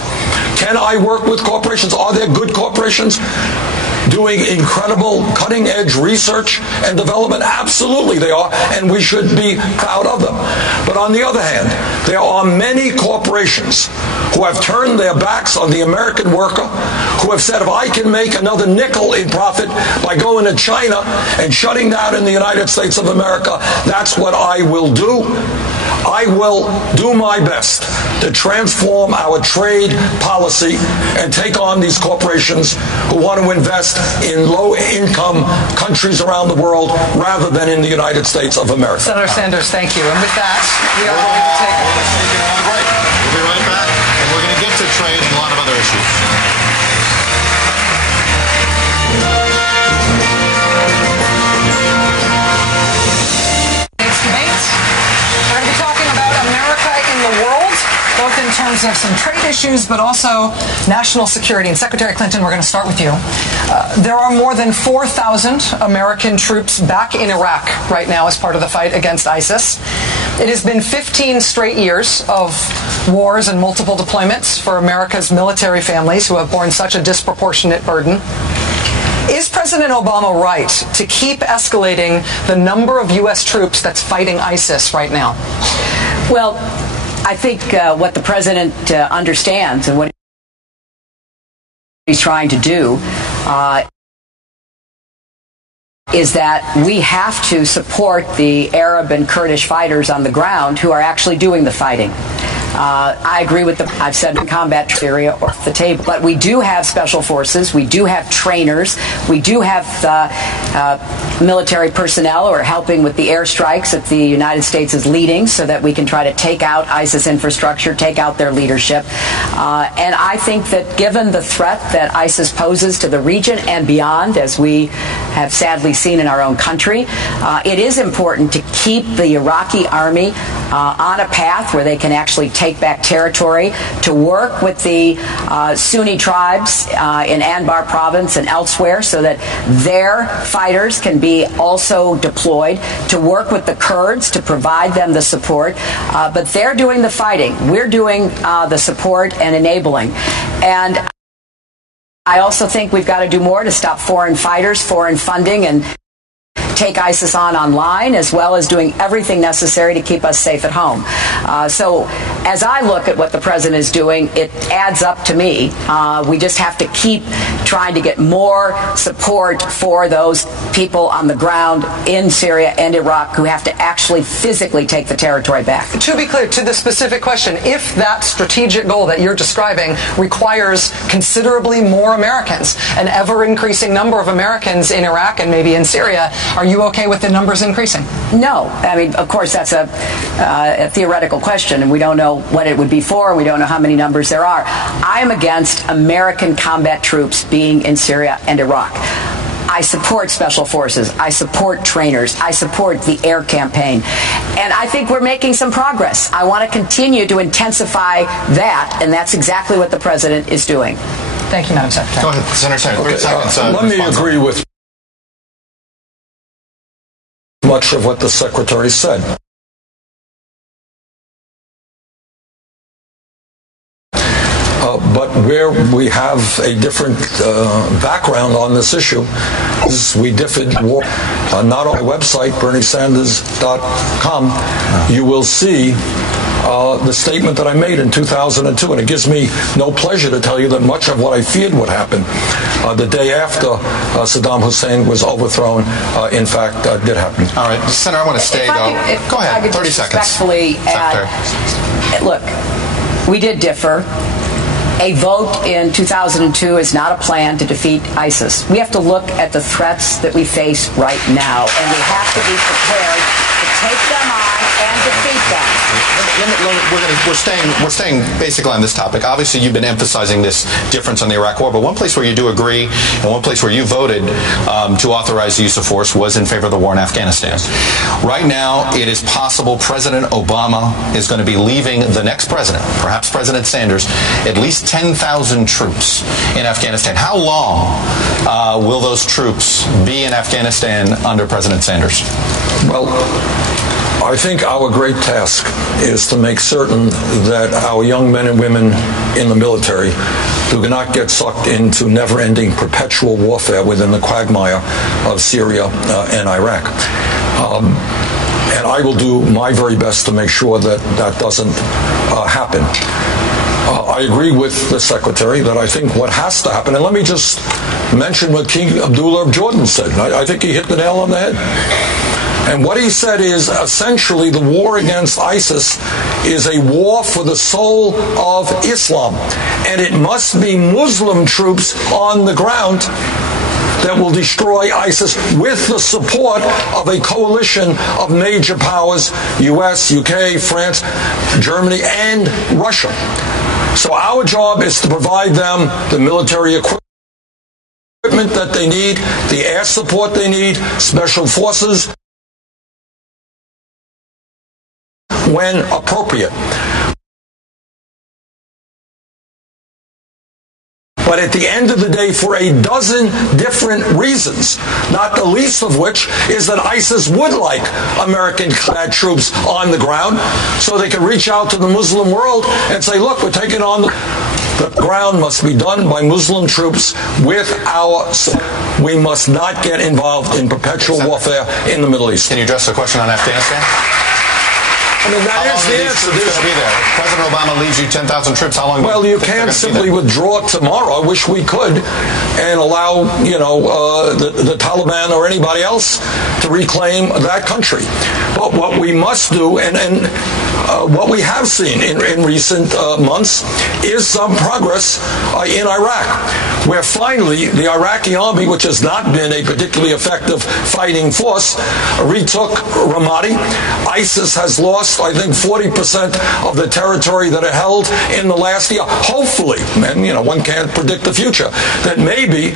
Can I work with corporations? Are there good corporations doing incredible cutting-edge research and development? Absolutely they are, and we should be proud of them. But on the other hand, there are many corporations who have turned their backs on the American worker, who have said, if I can make another nickel in profit by going to China and shutting down in the United States of America, that's what I will do. I will do my best to transform our trade policy and take on these corporations who want to invest in low-income countries around the world rather than in the United States of America. Senator Sanders, thank you. And with that, we are going to take a break. We'll be right back, and we're going to get to trade and a lot of other issues. Both in terms of some trade issues, but also national security. And Secretary Clinton, we're going to start with you. There are more than 4,000 American troops back in Iraq right now as part of the fight against ISIS. It has been 15 straight years of wars and multiple deployments for America's military families who have borne such a disproportionate burden. Is President Obama right to keep escalating the number of U.S. troops that's fighting ISIS right now? Well, I think what the president understands and what he's trying to do is that we have to support the Arab and Kurdish fighters on the ground who are actually doing the fighting. I agree with I've said the combat area off the table, but we do have special forces, we do have trainers, we do have military personnel who are helping with the airstrikes that the United States is leading so that we can try to take out ISIS infrastructure, take out their leadership. And I think that given the threat that ISIS poses to the region and beyond, as we have sadly seen in our own country, it is important to keep the Iraqi army on a path where they can actually take back territory, to work with the Sunni tribes in Anbar province and elsewhere so that their fighters can be also deployed, to work with the Kurds to provide them the support. But they're doing the fighting. We're doing the support and enabling. And I also think we've got to do more to stop foreign fighters, foreign funding, and take ISIS online, as well as doing everything necessary to keep us safe at home. So as I look at what the president is doing, it adds up to me. We just have to keep trying to get more support for those people on the ground in Syria and Iraq who have to actually physically take the territory back. To be clear, to the specific question, if that strategic goal that you're describing requires considerably more Americans, an ever-increasing number of Americans in Iraq and maybe in Syria, are you okay with the numbers increasing? No. I mean, of course, that's a theoretical question, and we don't know what it would be for. We don't know how many numbers there are. I am against American combat troops being in Syria and Iraq. I support special forces. I support trainers. I support the air campaign. And I think we're making some progress. I want to continue to intensify that, and that's exactly what the president is doing. Thank you, Madam Secretary. Go ahead, Senator Sanders. 30 seconds. Let me agree with much of what the Secretary said. But where we have a different background on this issue is we differed not on my website, BernieSanders.com. You will see the statement that I made in 2002. And it gives me no pleasure to tell you that much of what I feared would happen the day after Saddam Hussein was overthrown, in fact, did happen. All right. Senator, I want to stay, though. Go ahead, 30 seconds. Respectfully add, look, we did differ. A vote in 2002 is not a plan to defeat ISIS. We have to look at the threats that we face right now, and we have to be prepared to take them on and defeat them. We're staying basically on this topic. Obviously, you've been emphasizing this difference on the Iraq War, but one place where you do agree and one place where you voted to authorize the use of force was in favor of the war in Afghanistan. Right now, it is possible President Obama is going to be leaving the next president, perhaps President Sanders, at least 10,000 troops in Afghanistan. How long will those troops be in Afghanistan under President Sanders? Well, I think our great task is to make certain that our young men and women in the military do not get sucked into never-ending perpetual warfare within the quagmire of Syria and Iraq. And I will do my very best to make sure that that doesn't happen. I agree with the Secretary that I think what has to happen, and let me just mention what King Abdullah of Jordan said. I think he hit the nail on the head. And what he said is essentially the war against ISIS is a war for the soul of Islam. And it must be Muslim troops on the ground that will destroy ISIS with the support of a coalition of major powers, U.S., UK, France, Germany, and Russia. So our job is to provide them the military equipment that they need, the air support they need, special forces, when appropriate. But at the end of the day, for a dozen different reasons, not the least of which is that ISIS would like American-clad troops on the ground so they can reach out to the Muslim world and say, look, we're taking on the ground must be done by Muslim troops with our... We must not get involved in perpetual warfare in the Middle East. Can you address the question on Afghanistan? I mean, that is the answer. Be there. President Obama leaves you 10,000 troops. How long? Well, you can't simply withdraw tomorrow. I wish we could, and allow the Taliban or anybody else to reclaim that country. But what we must do, and what we have seen in recent months, is some progress in Iraq, where finally the Iraqi army, which has not been a particularly effective fighting force, retook Ramadi. ISIS has lost, I think, 40% of the territory that it held in the last year. Hopefully, and one can't predict the future, that maybe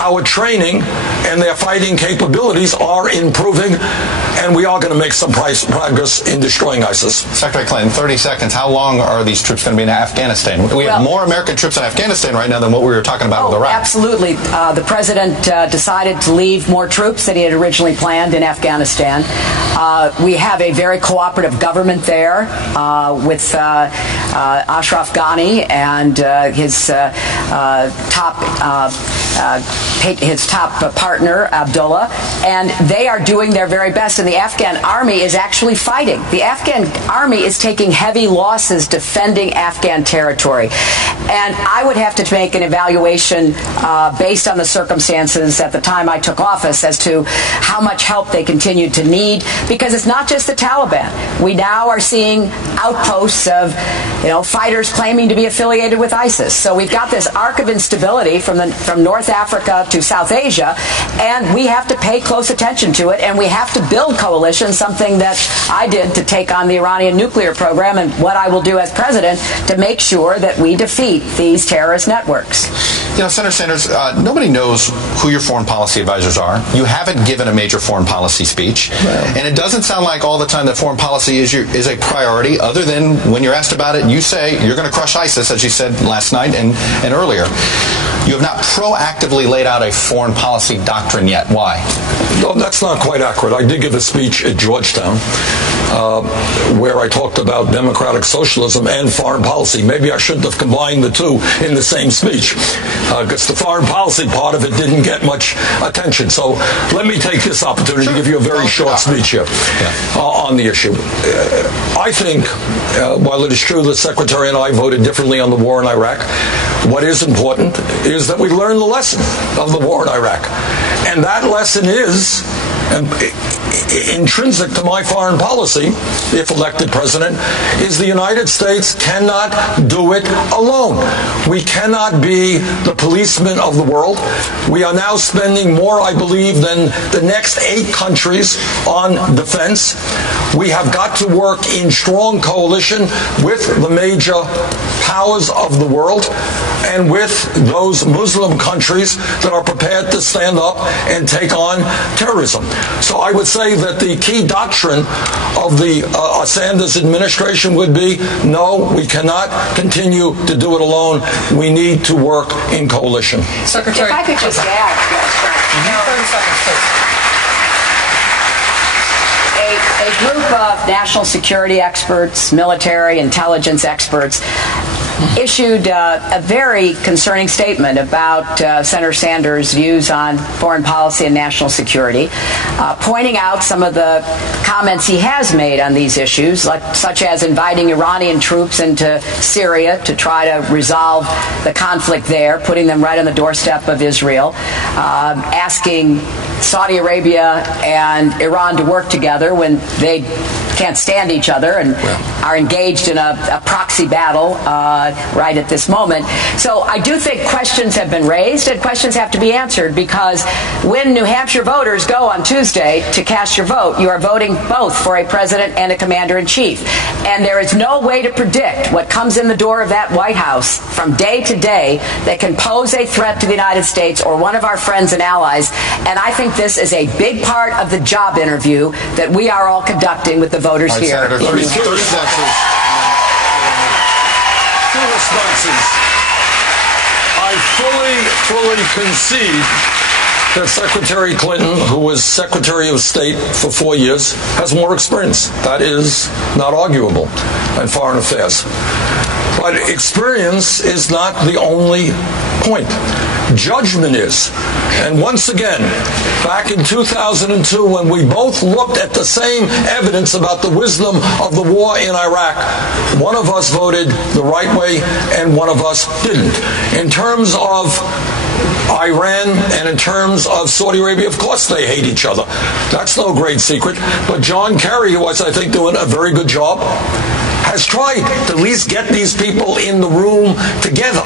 our training and their fighting capabilities are improving, and we are going to make some progress in destroying ISIS. Secretary Clinton, 30 seconds. How long are these troops going to be in Afghanistan? We have more American troops in Afghanistan right now than what we were talking about with Iraq. Absolutely. The president decided to leave more troops than he had originally planned in Afghanistan. We have a very cooperative government there with Ashraf Ghani and his top partner, Abdullah, and they are doing their very best, and the Afghan army is actually fighting. The Afghan army is taking heavy losses defending Afghan territory. And I would have to make an evaluation based on the circumstances at the time I took office as to how much help they continue to need, because it's not just the Taliban. We now are seeing outposts of fighters claiming to be affiliated with ISIS. So we've got this arc of instability from North Africa to South Asia, and we have to pay close attention to it, and we have to build coalitions, something that I did to take on the Iranian nuclear program, and what I will do as president to make sure that we defeat these terrorist networks. Senator Sanders, nobody knows who your foreign policy advisors are. You haven't given a major foreign policy speech, and it doesn't sound like all the time that foreign policy is a priority, other than when you're asked about it, you say you're going to crush ISIS, as you said last night and earlier. You have not proactively laid out a foreign policy doctrine yet. Why? No, that's not quite accurate. I did give a speech at Georgetown where I talked about democratic socialism and foreign policy. Maybe I shouldn't have combined the two in the same speech, because the foreign policy part of it didn't get much attention. So let me take this opportunity to give you a very short speech here on the issue. I think, while it is true the Secretary and I voted differently on the war in Iraq, what is important is that we learn the lesson of the war in Iraq. And that lesson is intrinsic to my foreign policy, if elected president, is the United States cannot do it alone. We cannot be the policeman of the world. We are now spending more, I believe, than the next 8 countries on defense. We have got to work in strong coalition with the major powers of the world and with those Muslim countries that are prepared to stand up and take on terrorism. So I would say that the key doctrine of the Sanders administration would be, no, we cannot continue to do it alone. We need to work in coalition. Secretary, if I could just add, 30 seconds, please. A group of national security experts, military intelligence experts, issued a very concerning statement about Senator Sanders' views on foreign policy and national security, pointing out some of the comments he has made on these issues, such as inviting Iranian troops into Syria to try to resolve the conflict there, putting them right on the doorstep of Israel, asking Saudi Arabia and Iran to work together when they can't stand each other and are engaged in a proxy battle right at this moment. So I do think questions have been raised and questions have to be answered, because when New Hampshire voters go on Tuesday to cast your vote, you are voting both for a president and a commander-in-chief. And there is no way to predict what comes in the door of that White House from day to day that can pose a threat to the United States or one of our friends and allies. And I think this is a big part of the job interview that we are all conducting with the voters here. Senator, 30 seconds. 2 responses. I fully concede that Secretary Clinton, who was Secretary of State for 4 years, has more experience. That is not arguable in foreign affairs. But experience is not the only point. Judgment is. And once again, back in 2002, when we both looked at the same evidence about the wisdom of the war in Iraq, one of us voted the right way and one of us didn't. In terms of Iran and in terms of Saudi Arabia, of course they hate each other. That's no great secret. But John Kerry, who was, I think, doing a very good job, has tried to at least get these people in the room together,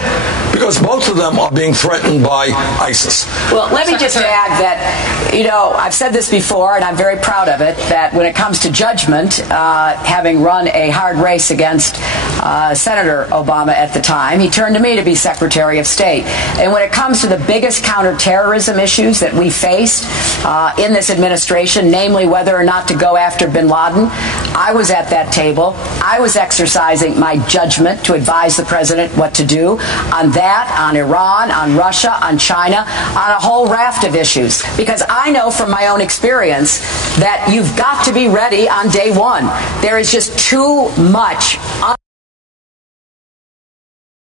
because both of them are being threatened by ISIS. Well, let me just add that, I've said this before, and I'm very proud of it, that when it comes to judgment, having run a hard race against Senator Obama at the time, he turned to me to be Secretary of State. And when it comes to the biggest counterterrorism issues that we faced in this administration, namely whether or not to go after bin Laden, I was at that table. I was exercising my judgment to advise the president what to do on that, on Iran, on Russia, on China, on a whole raft of issues. Because I know from my own experience that you've got to be ready on day one. There is just too much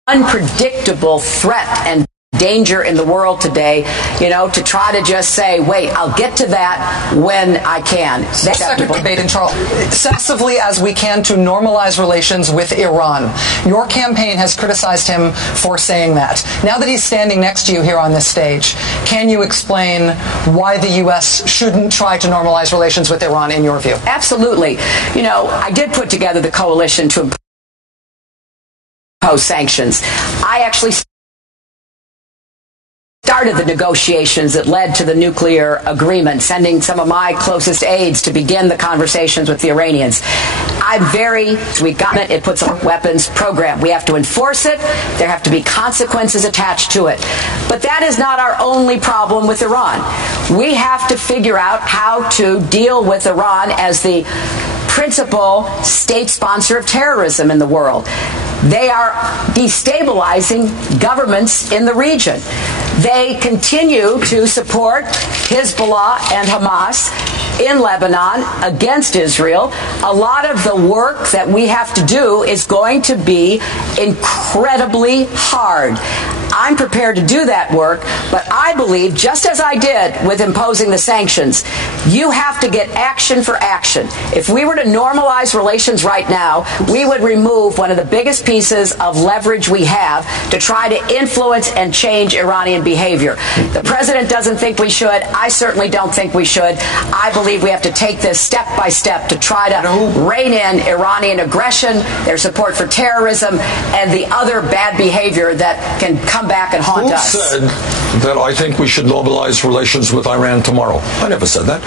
unpredictable threat and danger in the world today, to try to just say, wait, I'll get to that when I can. Second debate in Charles. Excessively as we can to normalize relations with Iran. Your campaign has criticized him for saying that. Now that he's standing next to you here on this stage, can you explain why the U.S. shouldn't try to normalize relations with Iran in your view? Absolutely. I did put together the coalition to impose sanctions. I actually started the negotiations that led to the nuclear agreement, sending some of my closest aides to begin the conversations with the Iranians. We got it. It puts a weapons program. We have to enforce it. There have to be consequences attached to it. But that is not our only problem with Iran. We have to figure out how to deal with Iran as the principal state sponsor of terrorism in the world. They are destabilizing governments in the region. They continue to support Hezbollah and Hamas. in Lebanon against Israel. A lot of the work that we have to do is going to be incredibly hard. I'm prepared to do that work, but I believe, just as I did with imposing the sanctions, you have to get action for action. If we were to normalize relations right now, we would remove one of the biggest pieces of leverage we have to try to influence and change Iranian behavior. The president doesn't think we should. I certainly don't think we should. I believe we have to take this step by step to try to rein in Iranian aggression, their support for terrorism, and the other bad behavior that can come back and haunt us. Who said that I think we should normalize relations with Iran tomorrow? I never said that.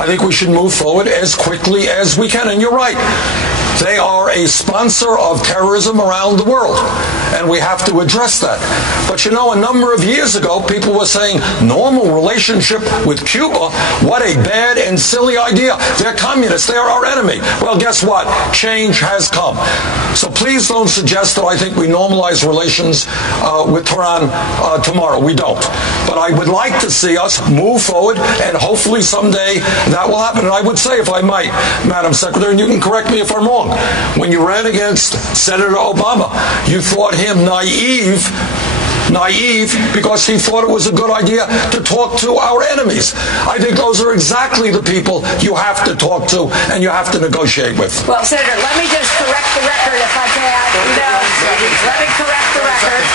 I think we should move forward as quickly as we can. And you're right. They are a sponsor of terrorism around the world, and we have to address that. But you know, a number of years ago, people were saying normal relationship with Cuba, what a bad and silly idea. They're communists. They are our enemy. Well, guess what? Change has come. So please don't suggest that I think we normalize relations with Tehran tomorrow. We don't. But I would like to see us move forward, and hopefully someday that will happen. And I would say, if I might, Madam Secretary, and you can correct me if I'm wrong, when you ran against Senator Obama, you thought him naive because he thought it was a good idea to talk to our enemies. I think those are exactly the people you have to talk to and you have to negotiate with. Well, Senator, let me just correct the record if I can. Let me correct the record.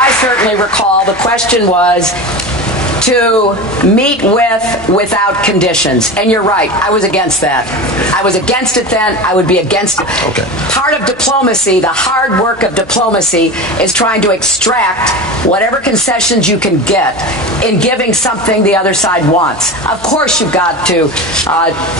As I certainly recall, the question was to meet without conditions. And you're right, I was against that. I was against it then, I would be against it. Okay. Part of diplomacy, the hard work of diplomacy, is trying to extract whatever concessions you can get in giving something the other side wants. Of course you've got to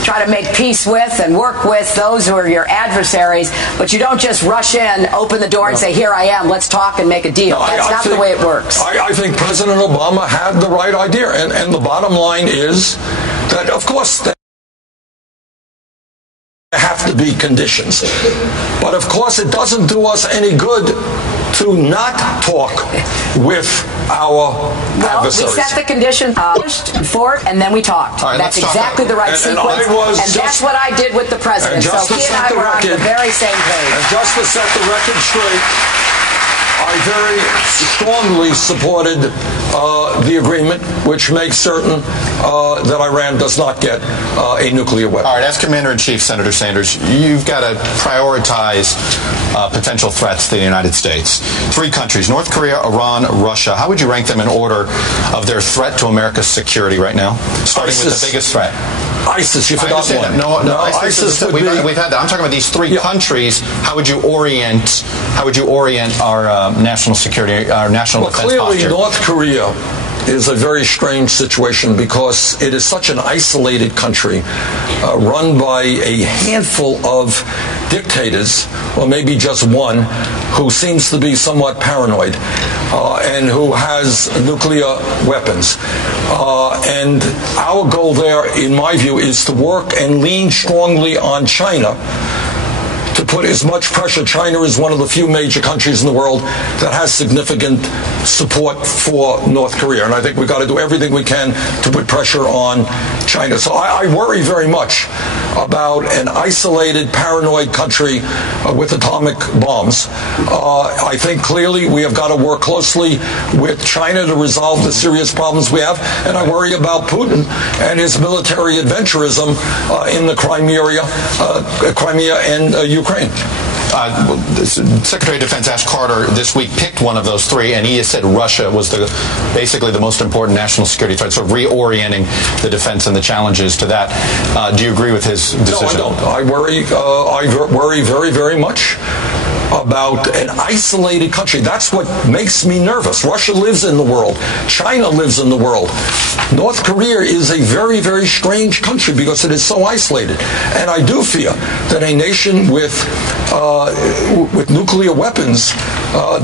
try to make peace with and work with those who are your adversaries, but you don't just rush in, open the door and say, here I am, let's talk and make a deal. That's not the way it works. I think President Obama had the right idea, and the bottom line is that, of course, there have to be conditions. But of course, it doesn't do us any good to not talk with our adversaries. We set the conditions for it, and then we talked. Right, that's exactly the right sequence. And that's what I did with the president. So he and I were on the very same page. And just to set the record straight, I very strongly supported the agreement, which makes certain that Iran does not get a nuclear weapon. All right, as Commander-in-Chief, Senator Sanders, you've got to prioritize potential threats to the United States. 3 countries, North Korea, Iran, Russia. How would you rank them in order of their threat to America's security right now? Starting with the biggest threat. ISIS, you forgot one. No, ISIS we've had that. I'm talking about these 3 countries. How would you orient our national security, our national defense clearly, posture? North Korea is a very strange situation because it is such an isolated country run by a handful of dictators, or maybe just one, who seems to be somewhat paranoid and who has nuclear weapons. And our goal there, in my view, is to work and lean strongly on China to put as much pressure. China is one of the few major countries in the world that has significant support for North Korea. And I think we've got to do everything we can to put pressure on China. So I worry very much about an isolated, paranoid country with atomic bombs. I think clearly we have got to work closely with China to resolve the serious problems we have. And I worry about Putin and his military adventurism in the Crimea and Ukraine. Secretary of Defense Ash Carter this week picked one of those 3, and he has said Russia was basically the most important national security threat, so reorienting the defense and the challenges to that. Do you agree with his decision? No, I don't. I worry very, very much about an isolated country. That's what makes me nervous. Russia lives in the world. China lives in the world. North Korea is a very, very strange country because it is so isolated. And I do fear that a nation with nuclear weapons,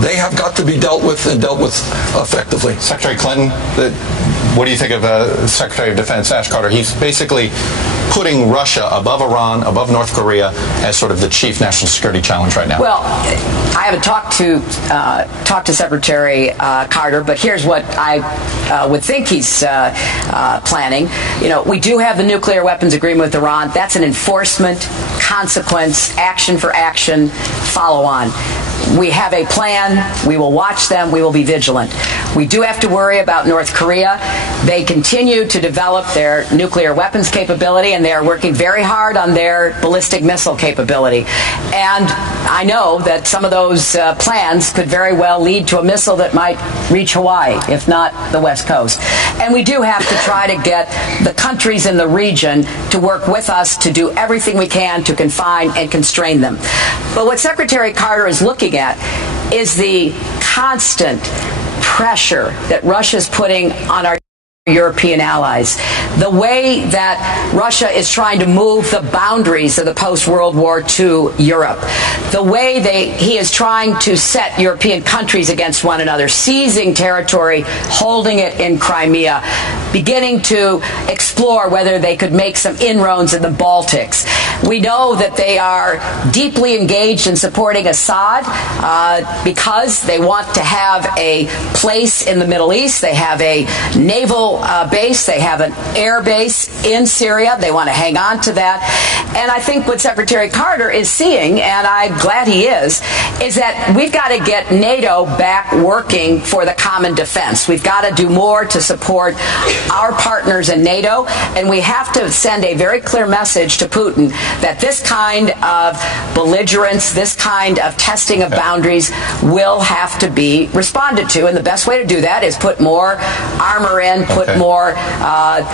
they have got to be dealt with and dealt with effectively. Secretary Clinton, what do you think of Secretary of Defense Ash Carter? He's basically putting Russia above Iran, above North Korea as sort of the chief national security challenge right now? Well, I haven't talked to Secretary Carter, but here's what I would think he's planning. You know, we do have the nuclear weapons agreement with Iran. That's an enforcement, consequence, action for action, follow on. We have a plan. We will watch them. We will be vigilant. We do have to worry about North Korea. They continue to develop their nuclear weapons capability, and they are working very hard on their ballistic missile capability. And I know that some of those plans could very well lead to a missile that might reach Hawaii, if not the West Coast. And we do have to try to get the countries in the region to work with us to do everything we can to confine and constrain them. But what Secretary Carter is looking at is the constant pressure that Russia is putting on our European allies. The way that Russia is trying to move the boundaries of the post-World War II Europe. The way he is trying to set European countries against one another, seizing territory, holding it in Crimea, beginning to explore whether they could make some inroads in the Baltics. We know that they are deeply engaged in supporting Assad because they want to have a place in the Middle East. They have a naval base. They have an air base in Syria. They want to hang on to that. And I think what Secretary Carter is seeing, and I'm glad he is that we've got to get NATO back working for the common defense. We've got to do more to support our partners in NATO, and we have to send a very clear message to Putin that this kind of belligerence, this kind of testing of boundaries will have to be responded to. And the best way to do that is put more armor in, put more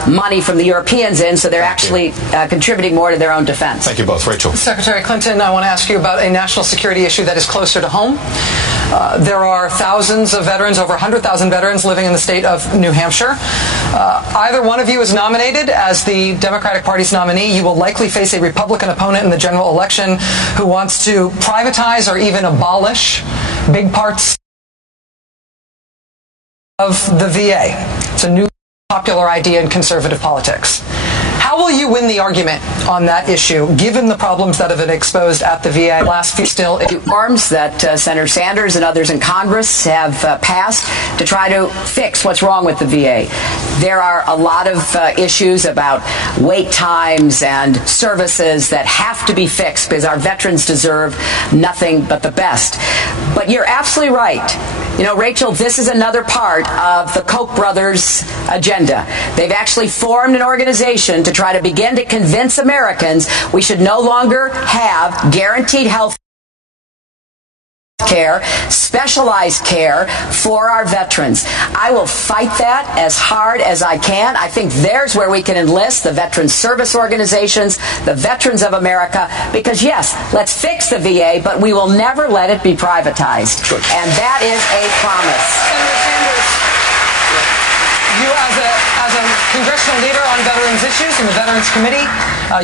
money from the Europeans in, so they're actually contributing more to their own defense. Thank you both. Rachel. Secretary Clinton, I want to ask you about a national security issue that is closer to home. There are thousands of veterans, over 100,000 veterans living in the state of New Hampshire. Either one of you is nominated as the Democratic Party's nominee. You will likely face a Republican opponent in the general election who wants to privatize or even abolish big parts of the VA. It's a new popular idea in conservative politics. How will you win the argument on that issue, given the problems that have been exposed at the VA last few still? Reforms that Senator Sanders and others in Congress have passed to try to fix what's wrong with the VA. There are a lot of issues about wait times and services that have to be fixed because our veterans deserve nothing but the best. But you're absolutely right. You know, Rachel, this is another part of the Koch brothers' agenda. They've actually formed an organization to try to begin to convince Americans we should no longer have guaranteed health care, specialized care for our veterans. I will fight that as hard as I can. I think there's where we can enlist the veteran service organizations, the veterans of America, because yes, let's fix the VA, but we will never let it be privatized. Good. And that is a promise. Senator Sanders, you as a congressional leader on veterans issues in the Veterans Committee,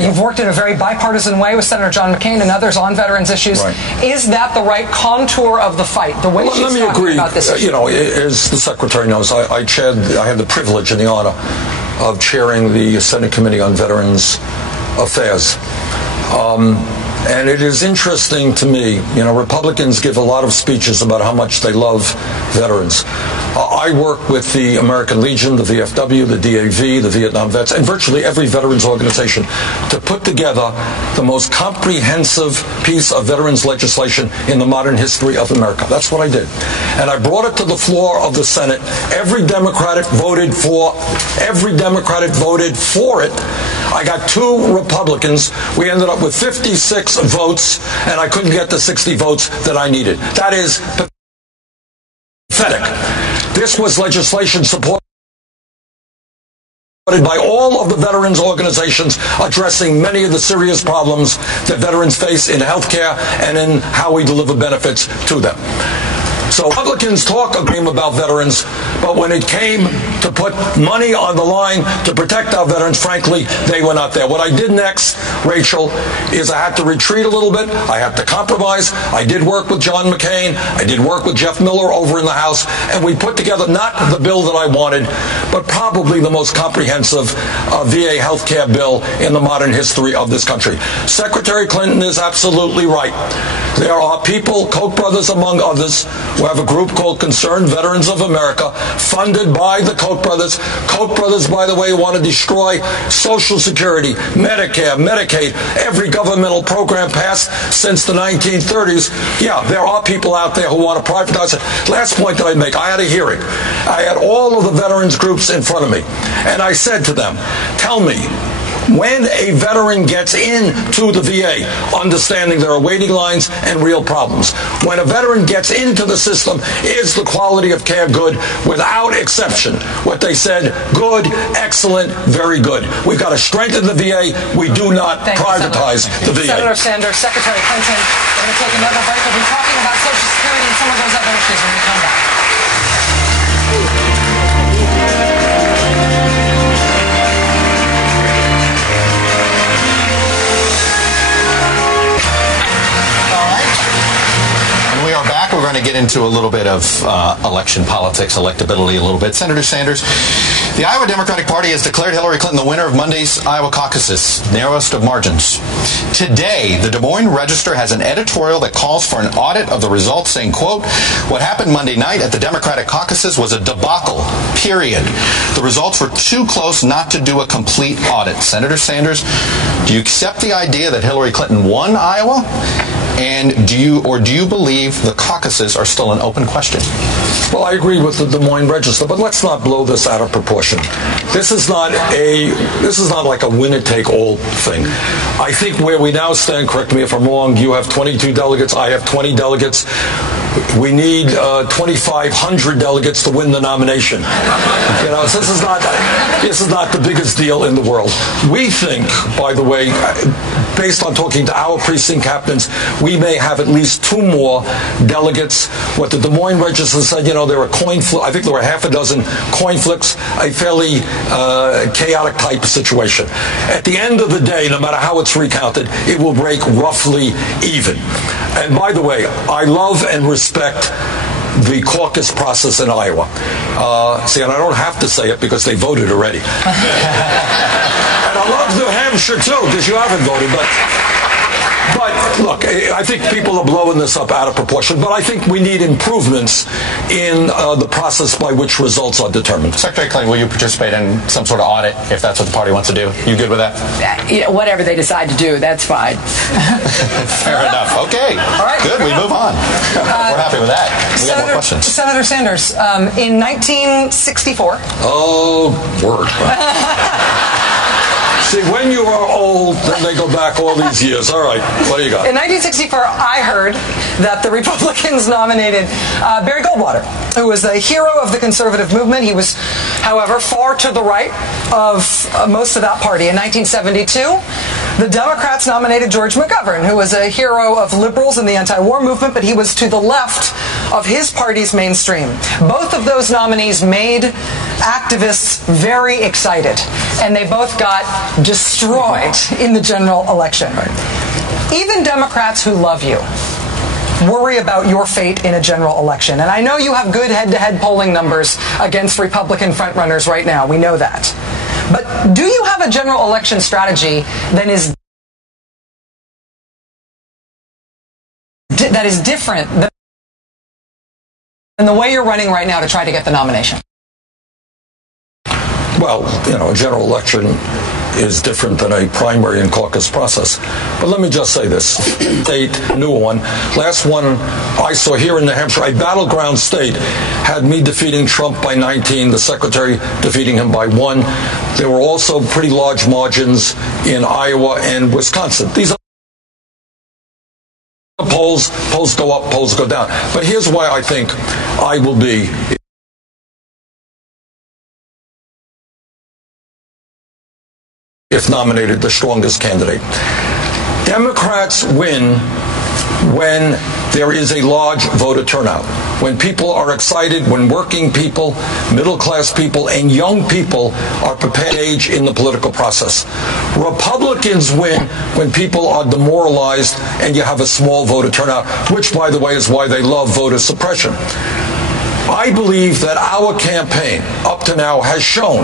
you've worked in a very bipartisan way with Senator John McCain and others on veterans issues. Right. Is that the right contour of the fight? The way she's talking about this issue? You know, as the Secretary knows, I had the privilege and the honor of chairing the Senate Committee on Veterans Affairs. And it is interesting to me, you know, Republicans give a lot of speeches about how much they love veterans. I work with the American Legion, the VFW, the DAV, the Vietnam Vets, and virtually every veterans organization to put together the most comprehensive piece of veterans legislation in the modern history of America. That's what I did. And I brought it to the floor of the Senate. Every Democrat voted for it. I got 2 Republicans. We ended up with 56 votes, and I couldn't get the 60 votes that I needed. That is pathetic. This was legislation supported by all of the veterans organizations addressing many of the serious problems that veterans face in health care and in how we deliver benefits to them. So Republicans talk a game about veterans, but when it came to put money on the line to protect our veterans, frankly, they were not there. What I did next, Rachel, is I had to retreat a little bit. I had to compromise. I did work with John McCain. I did work with Jeff Miller over in the House, and we put together not the bill that I wanted, but probably the most comprehensive VA health care bill in the modern history of this country. Secretary Clinton is absolutely right. There are people, Koch brothers among others, who have a group called Concerned Veterans of America, funded by the Koch brothers. Koch brothers, by the way, want to destroy Social Security, Medicare, Medicaid, every governmental program passed since the 1930s. Yeah, there are people out there who want to privatize it. Last point that I make, I had a hearing. I had all of the veterans groups in front of me, and I said to them, tell me, when a veteran gets into the VA, understanding there are waiting lines and real problems, when a veteran gets into the system, is the quality of care good? Without exception. What they said, good, excellent, very good. We've got to strengthen the VA. We do not privatize the VA. Senator Sanders, Secretary Clinton, we're going to take another break. We'll be talking about Social Security and some of those other issues when we come back. We're going to get into a little bit of election politics, electability a little bit. Senator Sanders, the Iowa Democratic Party has declared Hillary Clinton the winner of Monday's Iowa caucuses, narrowest of margins. Today, the Des Moines Register has an editorial that calls for an audit of the results, saying, quote, what happened Monday night at the Democratic caucuses was a debacle, period. The results were too close not to do a complete audit. Senator Sanders, do you accept the idea that Hillary Clinton won Iowa? And do you believe the caucuses are still an open question? Well, I agree with the Des Moines Register, but let's not blow this out of proportion. This is not like a winner-take-all thing. I think where we now stand, correct me if I'm wrong, you have 22 delegates, I have 20 delegates. We need 2,500 delegates to win the nomination. You know, so this is not the biggest deal in the world. We think, by the way, based on talking to our precinct captains, we may have at least 2 more delegates. What the Des Moines Register said, you know, there were I think there were half a dozen coin flips, a fairly chaotic type situation. At the end of the day, no matter how it's recounted, it will break roughly even. And by the way, I love and respect the caucus process in Iowa. And I don't have to say it because they voted already. And I love New Hampshire too, because you haven't voted, But look, I think people are blowing this up out of proportion, but I think we need improvements in the process by which results are determined. Secretary Clinton, will you participate in some sort of audit if that's what the party wants to do? You good with that? Whatever they decide to do, that's fine. Fair enough. Okay. All right. Good. We move on. We're happy with that. We got more questions. Senator Sanders, in 1964. Oh, word. See, when you are old, then they go back all these years. All right, what do you got? In 1964, I heard that the Republicans nominated Barry Goldwater, who was a hero of the conservative movement. He was, however, far to the right of most of that party. In 1972, the Democrats nominated George McGovern, who was a hero of liberals in the anti-war movement, but he was to the left of his party's mainstream. Both of those nominees made activists very excited, and they both got destroyed in the general election. Even Democrats who love you worry about your fate in a general election. And I know you have good head-to-head polling numbers against Republican frontrunners right now. We know that. But do you have a general election strategy that is different than the way you're running right now to try to get the nomination? Well, you know, a general election is different than a primary and caucus process. But let me just say this. State, new one. Last one I saw here in New Hampshire, a battleground state, had me defeating Trump by 19, the secretary defeating him by 1. There were also pretty large margins in Iowa and Wisconsin. These are polls go up, polls go down. But here's why I think I will be, if nominated, the strongest candidate. Democrats win when there is a large voter turnout, when people are excited, when working people, middle-class people, and young people are prepared to engage in the political process. Republicans win when people are demoralized and you have a small voter turnout, which, by the way, is why they love voter suppression. I believe that our campaign up to now has shown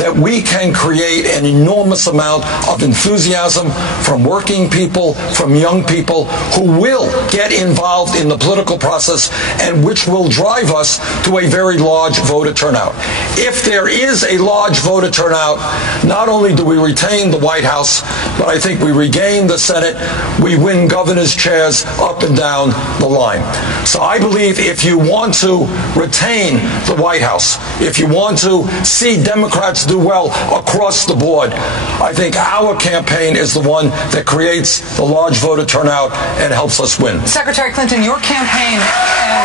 that we can create an enormous amount of enthusiasm from working people, from young people who will get involved in the political process and which will drive us to a very large voter turnout. If there is a large voter turnout, not only do we retain the White House, but I think we regain the Senate, we win governor's chairs up and down the line. So I believe if you want to retain the White House, if you want to see Democrats do well across the board, I think our campaign is the one that creates the large voter turnout and helps us win. Secretary Clinton, your campaign and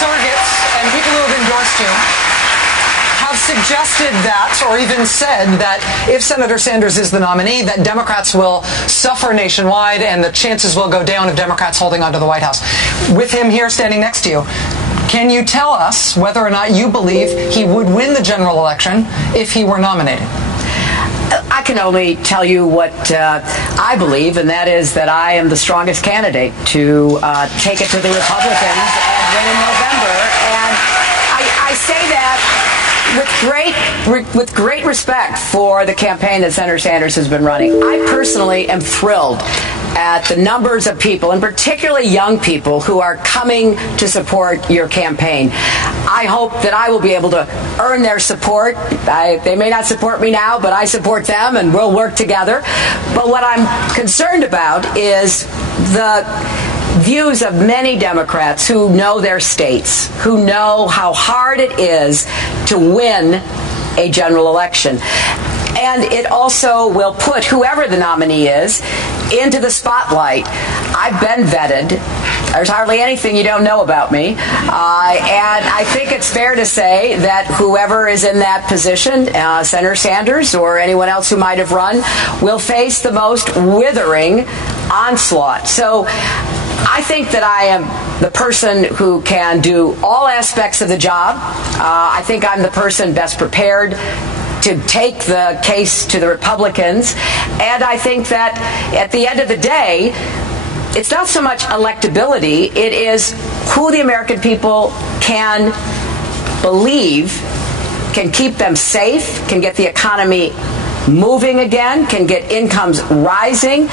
surrogates and people who have endorsed you have suggested that, or even said that if Senator Sanders is the nominee, that Democrats will suffer nationwide and the chances will go down of Democrats holding onto the White House. With him here standing next to you, can you tell us whether or not you believe he would win the general election if he were nominated? I can only tell you what I believe, and that is that I am the strongest candidate to take it to the Republicans and win in November. And I say that with great respect for the campaign that Senator Sanders has been running. I personally am thrilled at the numbers of people, and particularly young people, who are coming to support your campaign. I hope that I will be able to earn their support. They may not support me now, but I support them, and we'll work together. But what I'm concerned about is the views of many Democrats who know their states, who know how hard it is to win a general election. And it also will put whoever the nominee is into the spotlight. I've been vetted. There's hardly anything you don't know about me. And I think it's fair to say that whoever is in that position, Senator Sanders or anyone else who might have run, will face the most withering onslaught. So I think that I am the person who can do all aspects of the job. I think I'm the person best prepared to take the case to the Republicans. And I think that at the end of the day, it's not so much electability, it is who the American people can believe can keep them safe, can get the economy moving again, can get incomes rising,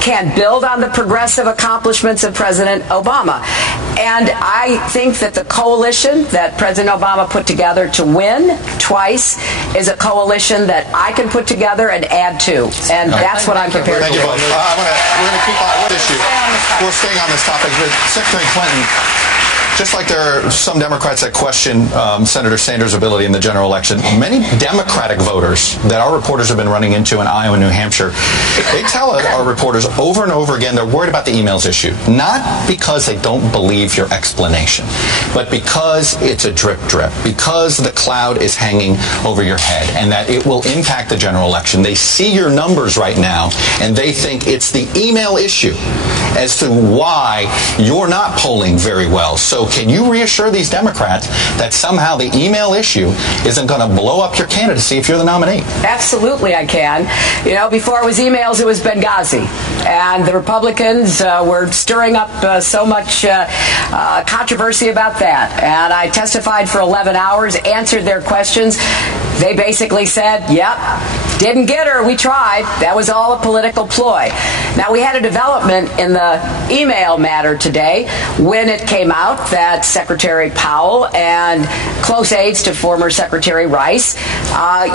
can build on the progressive accomplishments of President Obama. And I think that the coalition that President Obama put together to win twice is a coalition that I can put together and add to. And that's what I'm prepared to do. Thank you both. We're going to keep on this issue. We're staying on this topic. But Secretary Clinton, just like there are some Democrats that question Senator Sanders' ability in the general election, many Democratic voters that our reporters have been running into in Iowa and New Hampshire, they tell our reporters over and over again they're worried about the emails issue. Not because they don't believe your explanation, but because it's a drip, because the cloud is hanging over your head and that it will impact the general election. They see your numbers right now and they think it's the email issue as to why you're not polling very well. So can you reassure these Democrats that somehow the email issue isn't going to blow up your candidacy if you're the nominee? Absolutely I can. You know, before it was emails, it was Benghazi. And the Republicans were stirring up so much controversy about that. And I testified for 11 hours, answered their questions. They basically said, yep, didn't get her, we tried. That was all a political ploy. Now, we had a development in the email matter today when it came out that Secretary Powell and close aides to former Secretary Rice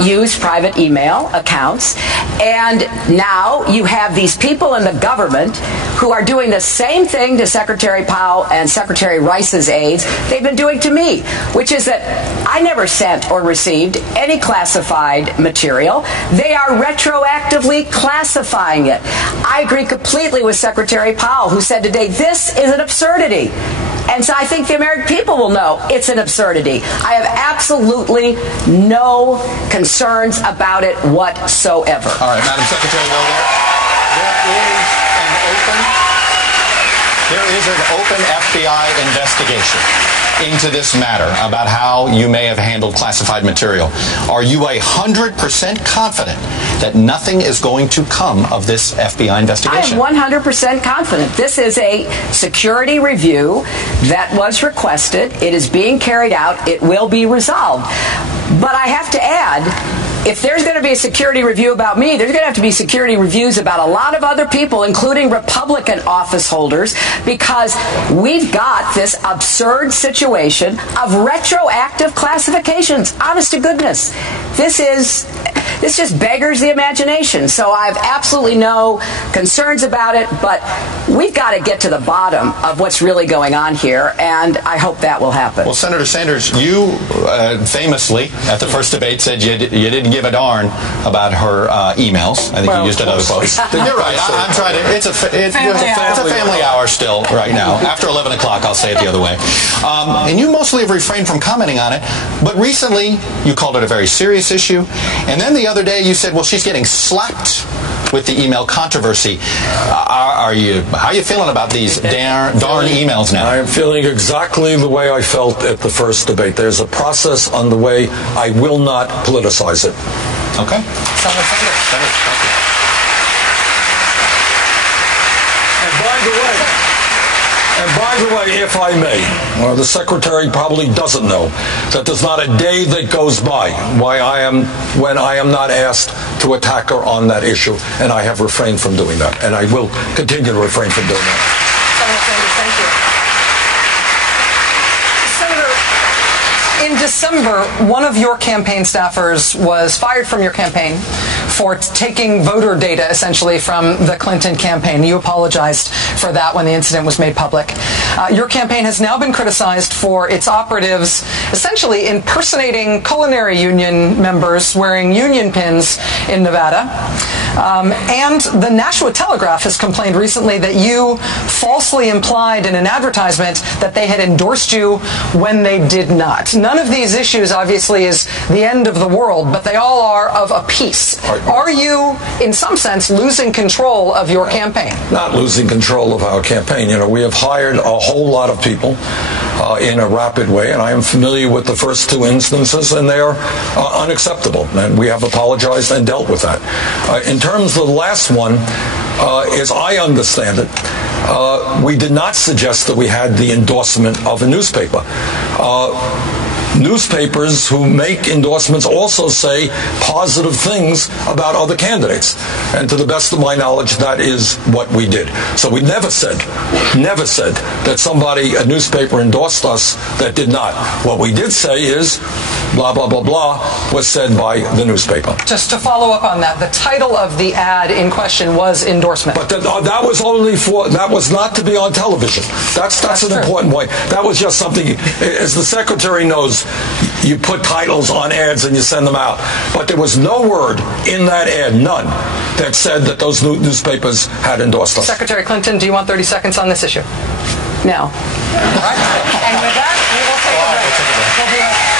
used private email accounts. And now you have these people in the government who are doing the same thing to Secretary Powell and Secretary Rice's aides they've been doing to me, which is that I never sent or received any classified material. They are retroactively classifying it. I agree completely with Secretary Powell, who said today, this is an absurdity. And so I think the American people will know it's an absurdity. I have absolutely no concerns about it whatsoever. All right, Madam Secretary, there is an open There is an open FBI investigation into this matter about how you may have handled classified material. Are you 100% confident that nothing is going to come of this FBI investigation? I am 100% confident. This is a security review that was requested. It is being carried out. It will be resolved. But I have to add, if there's going to be a security review about me, there's going to have to be security reviews about a lot of other people, including Republican office holders, because we've got this absurd situation of retroactive classifications. Honest to goodness. This just beggars the imagination. So I have absolutely no concerns about it, but we've got to get to the bottom of what's really going on here, and I hope that will happen. Well, Senator Sanders, you famously at the first debate said you didn't give a darn about her emails. I think you used another quote. You're right. I'm trying to. It's a family hour still right now. After 11 o'clock, I'll say it the other way. And you mostly have refrained from commenting on it, but recently you called it a very serious issue, and then the other day you said, well, she's getting slapped with the email controversy. How are you feeling about these darn emails now? I am feeling exactly the way I felt at the first debate. There's a process on the way. I will not politicize it. Okay. Senator Sanders. Thank you. And by the way, if I may, the Secretary probably doesn't know that there's not a day that goes by when I am not asked to attack her on that issue, and I have refrained from doing that, and I will continue to refrain from doing that. Senator Sanders, thank you. Senator, in December, one of your campaign staffers was fired from your campaign for taking voter data, essentially, from the Clinton campaign. You apologized for that when the incident was made public. Your campaign has now been criticized for its operatives essentially impersonating culinary union members wearing union pins in Nevada. And the Nashua Telegraph has complained recently that you falsely implied in an advertisement that they had endorsed you when they did not. None of these issues, obviously, is the end of the world, but they all are of a piece. Are you, in some sense, losing control of your campaign? Not losing control of our campaign. We have hired a whole lot of people in a rapid way, and I am familiar with the first two instances, and they are unacceptable, and we have apologized and dealt with that. In terms of the last one, as I understand it, we did not suggest that we had the endorsement of a newspaper. Newspapers who make endorsements also say positive things about other candidates. And to the best of my knowledge, that is what we did. So we never said that a newspaper endorsed us that did not. What we did say is, blah, blah, blah, blah, was said by the newspaper. Just to follow up on that, the title of the ad in question was endorsement. But that was that was not to be on television. That's an important point. That was just something, as the Secretary knows, you put titles on ads and you send them out. But there was no word in that ad, none, that said that those newspapers had endorsed us. Secretary Clinton, do you want 30 seconds on this issue? No. All right. And with that, we will take a break. We'll be right back.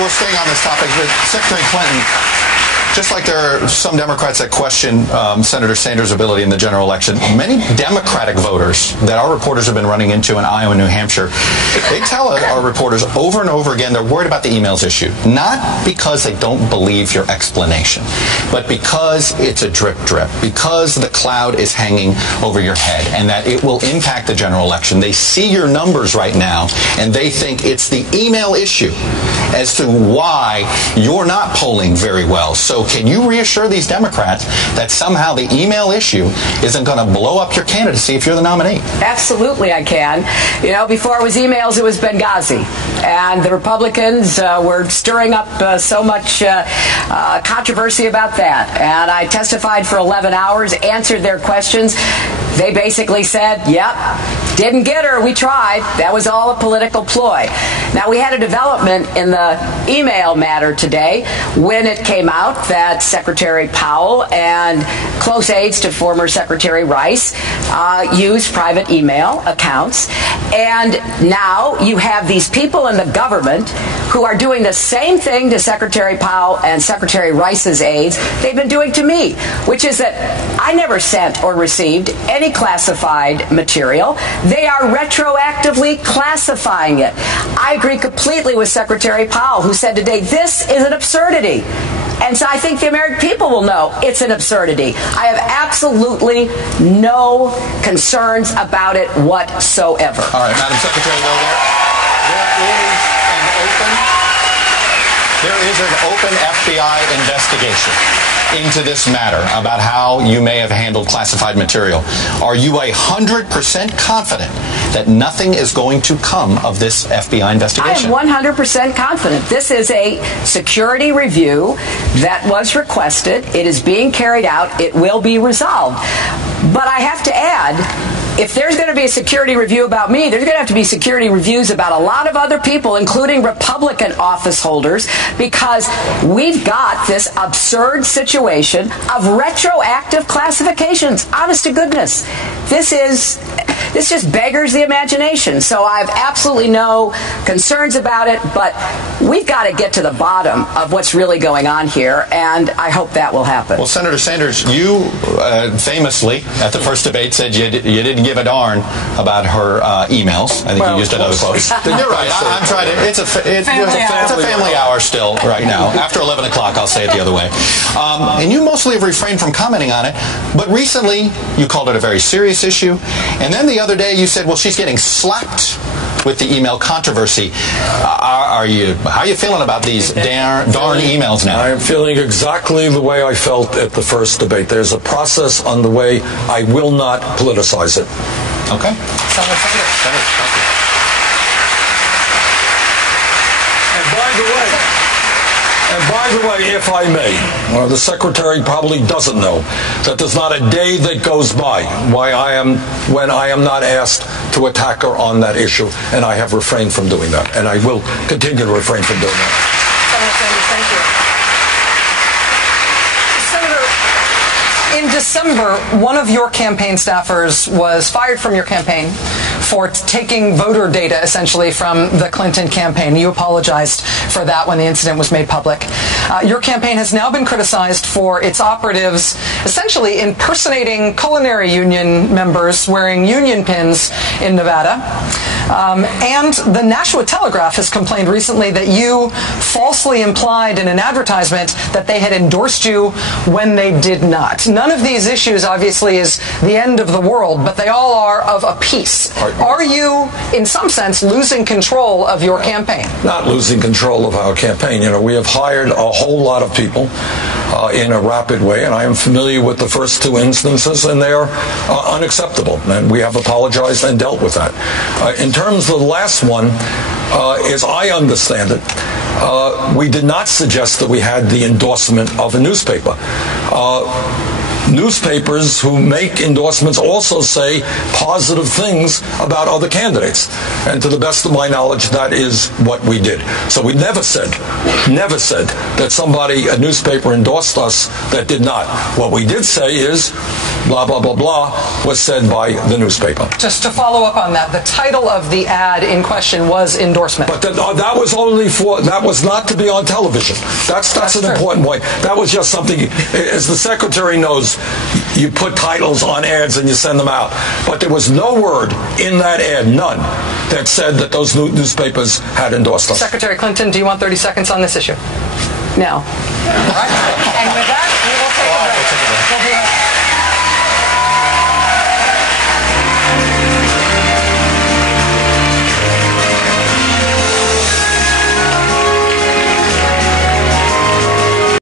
We're staying on this topic, but Secretary Clinton, just like there are some Democrats that question Senator Sanders' ability in the general election, many Democratic voters that our reporters have been running into in Iowa and New Hampshire, they tell our reporters over and over again they're worried about the emails issue. Not because they don't believe your explanation, but because it's a drip, because the cloud is hanging over your head and that it will impact the general election. They see your numbers right now and they think it's the email issue as to why you're not polling very well. So can you reassure these Democrats that somehow the email issue isn't going to blow up your candidacy if you're the nominee? Absolutely, I can. Before it was emails, it was Benghazi. And the Republicans were stirring up so much controversy about that. And I testified for 11 hours, answered their questions. They basically said, yep, Didn't get her. We tried. That was all a political ploy. Now, we had a development in the email matter today when it came out that Secretary Powell and close aides to former Secretary Rice used private email accounts. And now you have these people in the government who are doing the same thing to Secretary Powell and Secretary Rice's aides they've been doing to me, which is that I never sent or received any classified material. They are retroactively classifying it. I agree completely with Secretary Powell, who said today, this is an absurdity. And so I think the American people will know it's an absurdity. I have absolutely no concerns about it whatsoever. All right, Madam Secretary, there is an open FBI investigation into this matter about how you may have handled classified material. Are you 100% confident that nothing is going to come of this FBI investigation? I am 100% confident. This is a security review that was requested. It is being carried out. It will be resolved. But I have to add, if there's going to be a security review about me, there's going to have to be security reviews about a lot of other people, including Republican office holders, because we've got this absurd situation of retroactive classifications. Honest to goodness. This just beggars the imagination. So I have absolutely no concerns about it, but we've got to get to the bottom of what's really going on here, and I hope that will happen. Well, Senator Sanders, you famously at the first debate said you didn't give a darn about her emails. I think you used another quote. You're right. I'm trying to. It's a family hour still right now. After 11 o'clock, I'll say it the other way. And you mostly have refrained from commenting on it, but recently you called it a very serious issue, and then the other day you said, well, she's getting slapped with the email controversy. How are you feeling about these darn emails now? I am feeling exactly the way I felt at the first debate. There's a process underway. I will not politicize it. Okay. Senator Sanders. And by the way, if I may, the Secretary probably doesn't know that there's not a day that goes by when I am not asked to attack her on that issue, and I have refrained from doing that, and I will continue to refrain from doing that. Senator Sanders, thank you. Senator, in December, one of your campaign staffers was fired from your campaign for taking voter data, essentially, from the Clinton campaign. You apologized for that when the incident was made public. Your campaign has now been criticized for its operatives essentially impersonating culinary union members wearing union pins in Nevada. And the Nashua Telegraph has complained recently that you falsely implied in an advertisement that they had endorsed you when they did not. None of these issues, obviously, is the end of the world, but they all are of a piece. Are you, in some sense, losing control of your campaign? Not losing control of our campaign. We have hired a whole lot of people in a rapid way, and I am familiar with the first two instances, and they are unacceptable. And we have apologized and dealt with that. In terms of the last one, as I understand it, we did not suggest that we had the endorsement of a newspaper. Newspapers who make endorsements also say positive things about other candidates. And to the best of my knowledge, that is what we did. So we never said that a newspaper endorsed us that did not. What we did say is, blah, blah, blah, blah, was said by the newspaper. Just to follow up on that, the title of the ad in question was endorsement. But that was not to be on television. That's an important point. That was just something, as the Secretary knows, you put titles on ads and you send them out. But there was no word in that ad, none, that said that those newspapers had endorsed us. Secretary Clinton, do you want 30 seconds on this issue? No. All right. And with that, we will take a break. We'll be